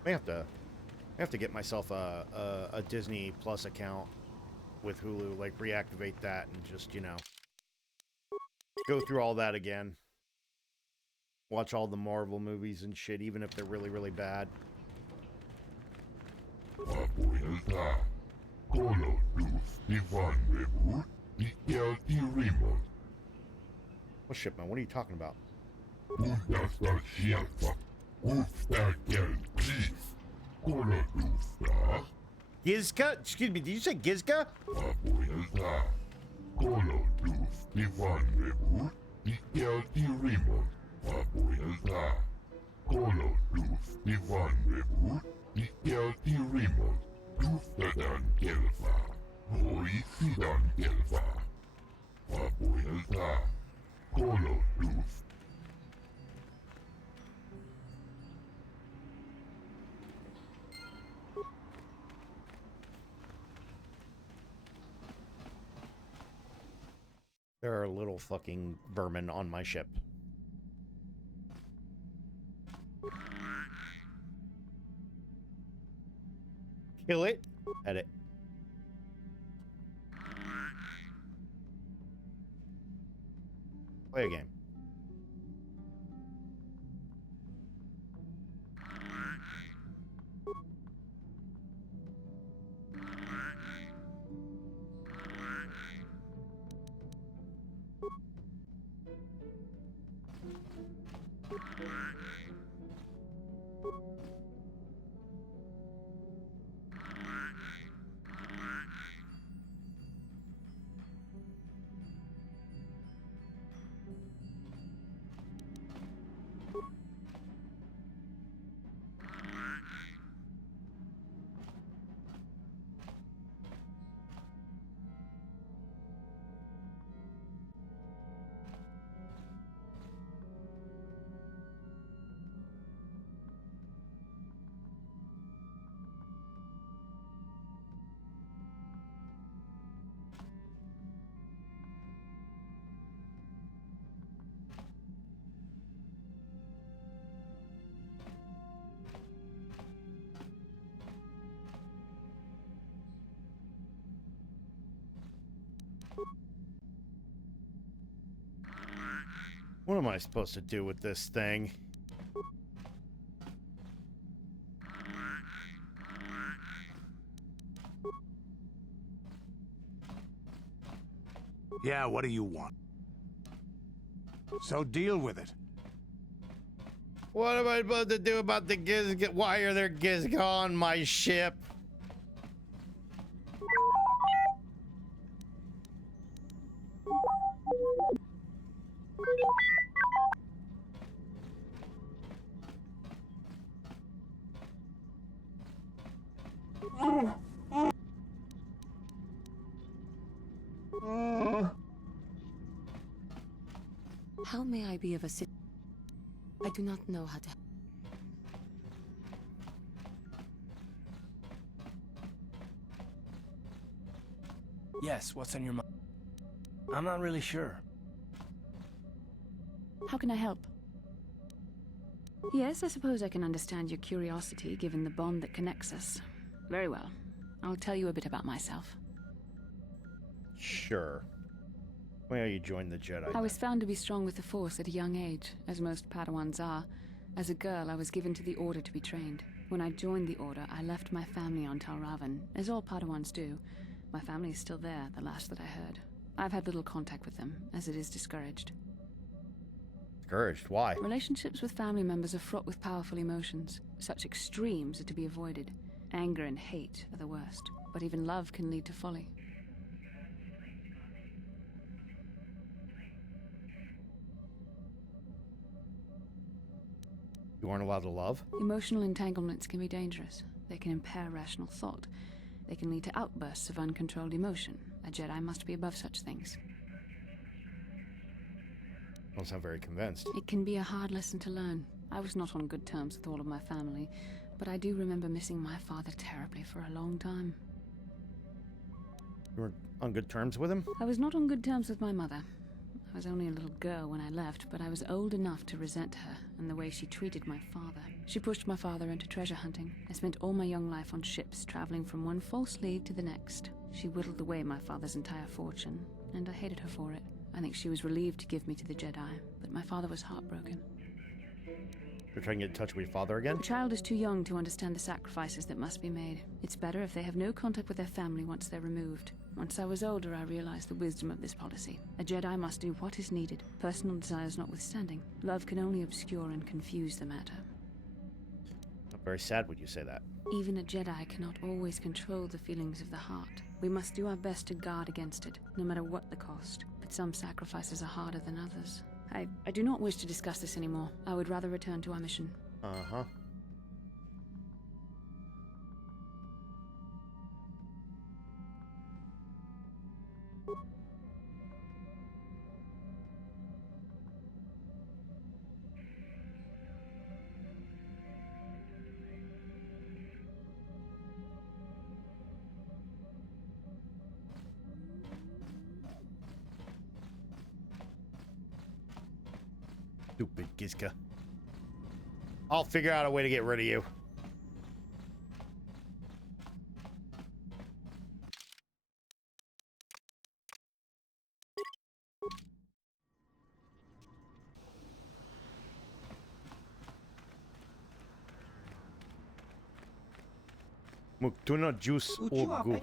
I have to get myself a Disney Plus account with Hulu, like reactivate that and just, you know, go through all that again. Watch all the Marvel movies and shit, even if they're really, really bad. What shit, man? What are you talking about? Gizka? Excuse me, did you say Gizka? There are little fucking vermin on my ship. Kill it. Edit. Play a game. What am I supposed to do with this thing? Yeah, what do you want? So deal with it. What am I supposed to do about the Giz? Why are there Gizga on my ship? How may I be of assistance? I do not know how to. Yes, what's on your mind? I'm not really sure. How can I help? Yes, I suppose I can understand your curiosity, given the bond that connects us. Very well. I'll tell you a bit about myself. Sure. Well, you joined the Jedi. I was found to be strong with the Force at a young age, as most Padawans are. As a girl, I was given to the Order to be trained. When I joined the Order, I left my family on Tal Ravan, as all Padawans do. My family is still there, the last that I heard. I've had little contact with them, as it is discouraged. Discouraged? Why? Relationships with family members are fraught with powerful emotions. Such extremes are to be avoided. Anger and hate are the worst, but even love can lead to folly. You aren't allowed to love? Emotional entanglements can be dangerous. They can impair rational thought. They can lead to outbursts of uncontrolled emotion. A Jedi must be above such things. Don't sound very convinced. It can be a hard lesson to learn. I was not on good terms with all of my family, but I do remember missing my father terribly for a long time. You were on good terms with him? I was not on good terms with my mother. I was only a little girl when I left, but I was old enough to resent her and the way she treated my father. She pushed my father into treasure hunting. I spent all my young life on ships, traveling from one false lead to the next. She whittled away my father's entire fortune, and I hated her for it. I think she was relieved to give me to the Jedi, but my father was heartbroken. You're trying to get in touch with your father again? A child is too young to understand the sacrifices that must be made. It's better if they have no contact with their family once they're removed. Once I was older, I realized the wisdom of this policy. A Jedi must do what is needed, personal desires notwithstanding. Love can only obscure and confuse the matter. I'm very sad when you say that. Even a Jedi cannot always control the feelings of the heart. We must do our best to guard against it, no matter what the cost. But some sacrifices are harder than others. I do not wish to discuss this anymore. I would rather return to our mission. Uh-huh. Stupid Gizka. I'll figure out a way to get rid of you. Muktuna juice ugu.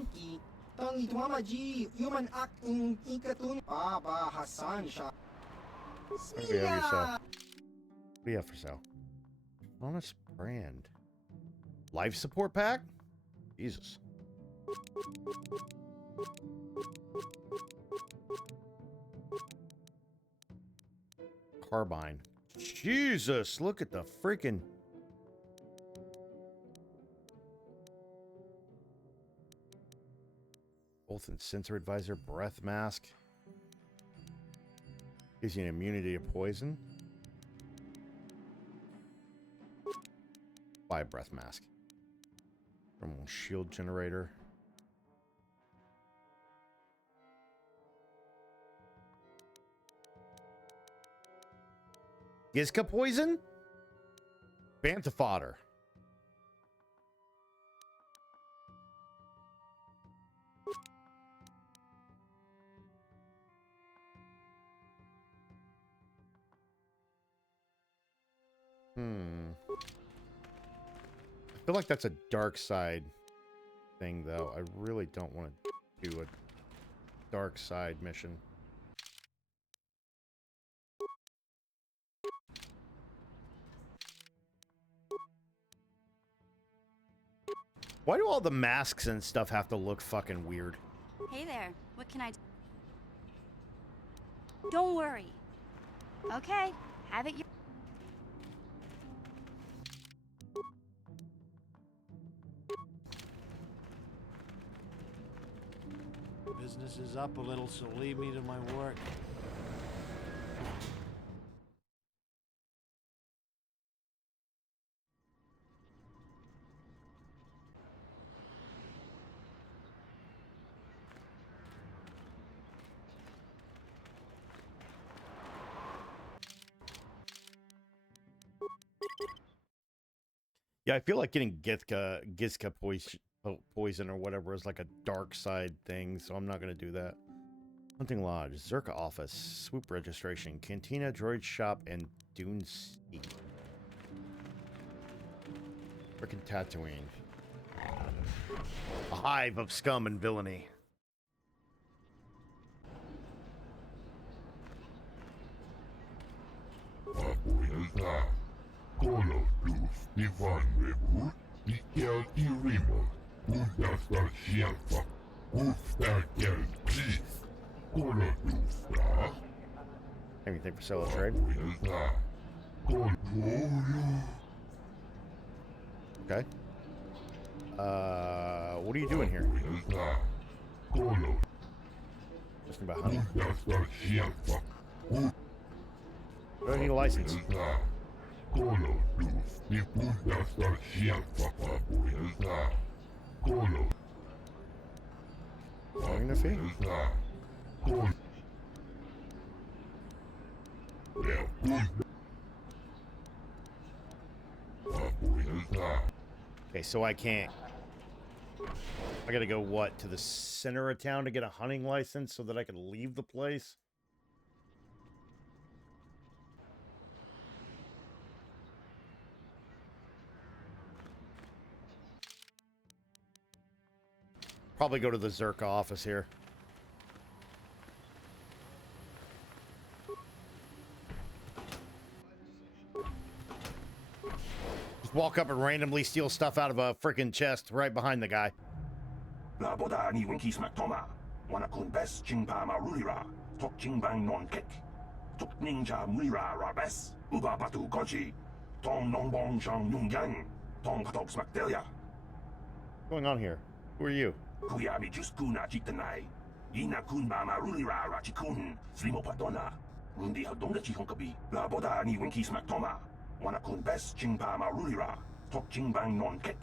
do you have for sale? Honest brand. Life support pack? Jesus. Carbine. Jesus, look at the freaking... Both and sensor advisor, breath mask. Gives you an immunity to poison. Buy a breath mask. Thermal shield generator. Gizka poison? Bantha fodder. I feel like that's a dark side thing, though. I really don't want to do a dark side mission. Why do all the masks and stuff have to look fucking weird? Hey there, what can I do? Don't worry. Okay, have it your... Business is up a little, so leave me to my work. Yeah, I feel like getting Gizka poison or whatever is like a dark side thing, so I'm not going to do that. Hunting Lodge, Zerka Office, Swoop Registration, Cantina, Droid Shop, and Dune Sea. Frickin' Tatooine. A hive of scum and villainy. Anything for sale or trade? Okay. What are you doing here? Listen about hunting. Don't need a license. Having a fee? Okay, so I can't. I gotta go what, to the center of town to get a hunting license so that I can leave the place? Probably go to the Zerka office here. Just walk up and randomly steal stuff out of a freaking chest right behind the guy. Laboda ni winki smack toma. Wana kun bes jingpa ma rulira. Tok jingbang non kek. Tok ninja mulira rabes. Uba batu goji. Tong non bong shang nung yang. Tong patok smack delia. What's going on here? Who are you? Kuya mi just kuna jitanai. Ina kun ba ma rulira rachikun. Slimo patona. Rundi hadonga chihonkabi. Laboda ni winki smack toma. Wana kun bes jingpa ma rulira. Tok jingbang non kek.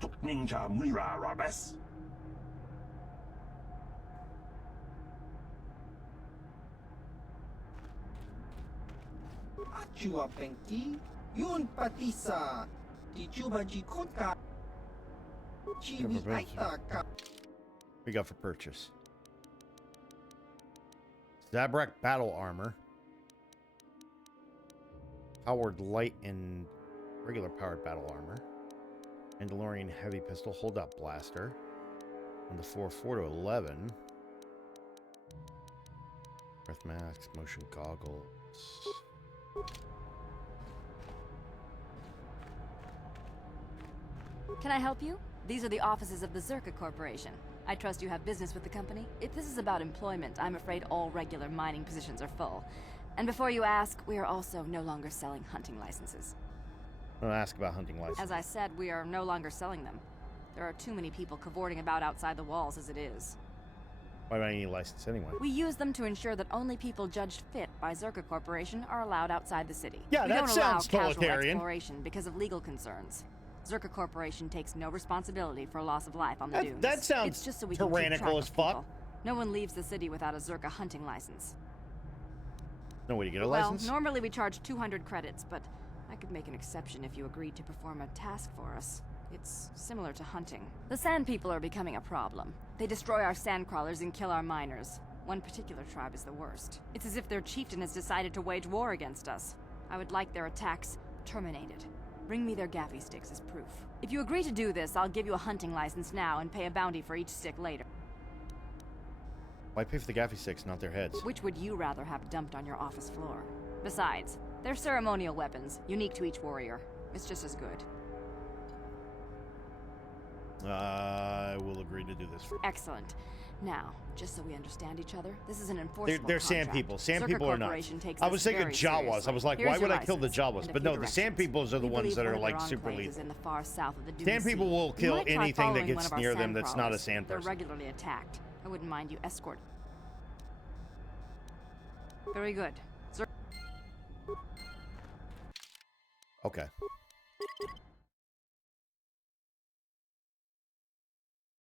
Tok ninja mulira rabes. Achua Penki, Yun Patisa, Tichuba Jikotka, Chibi Aitaka. We got for purchase. Zabrak battle armor. Powered light and regular powered battle armor. Mandalorian heavy pistol, hold up blaster. On the 4 to 11. Breath masks, motion goggles. Can I help you? These are the offices of the Zerka Corporation. I trust you have business with the company. If this is about employment, I'm afraid all regular mining positions are full. And before you ask, we are also no longer selling hunting licenses. Don't ask about hunting licenses. As I said, we are no longer selling them. There are too many people cavorting about outside the walls as it is. Why do I need a license anyway? We use them to ensure that only people judged fit by Zerka Corporation are allowed outside the city. Yeah, we that don't sounds allow casual totalitarian. exploration because of legal concerns. Zerka Corporation takes no responsibility for loss of life on the dunes. That sounds it's just so we can keep tyrannical track as of fuck. people. No one leaves the city without a Zerka hunting license. No way to get a Well, license? normally we charge 200 credits, but I could make an exception if you agreed to perform a task for us. It's similar to hunting. The Sand People are becoming a problem. They destroy our sand crawlers and kill our miners. One particular tribe is the worst. It's as if their chieftain has decided to wage war against us. I would like their attacks terminated. Bring me their gaffy sticks as proof. If you agree to do this, I'll give you a hunting license now and pay a bounty for each stick later. Why pay for the gaffy sticks, not their heads? Which would you rather have dumped on your office floor? Besides, they're ceremonial weapons, unique to each warrior. It's just as good. I will agree to do this. Excellent. Now, just so we understand each other, this is an enforceable They're sand contract. people. Sand Zerka people are not. Corporation takes I was this thinking very Jawas. seriously. I was like, Here's why your would I kill the license Jawas? and a But few no, the sand directions. peoples are the We ones believe that one are of like their super enclaves is lethal. in the far south of the Dune Sand Sea. people will You kill might try anything that following one gets of our near them sand that's not a crawlers. sand They're person. regularly attacked. I wouldn't mind you escort. Very good. Okay.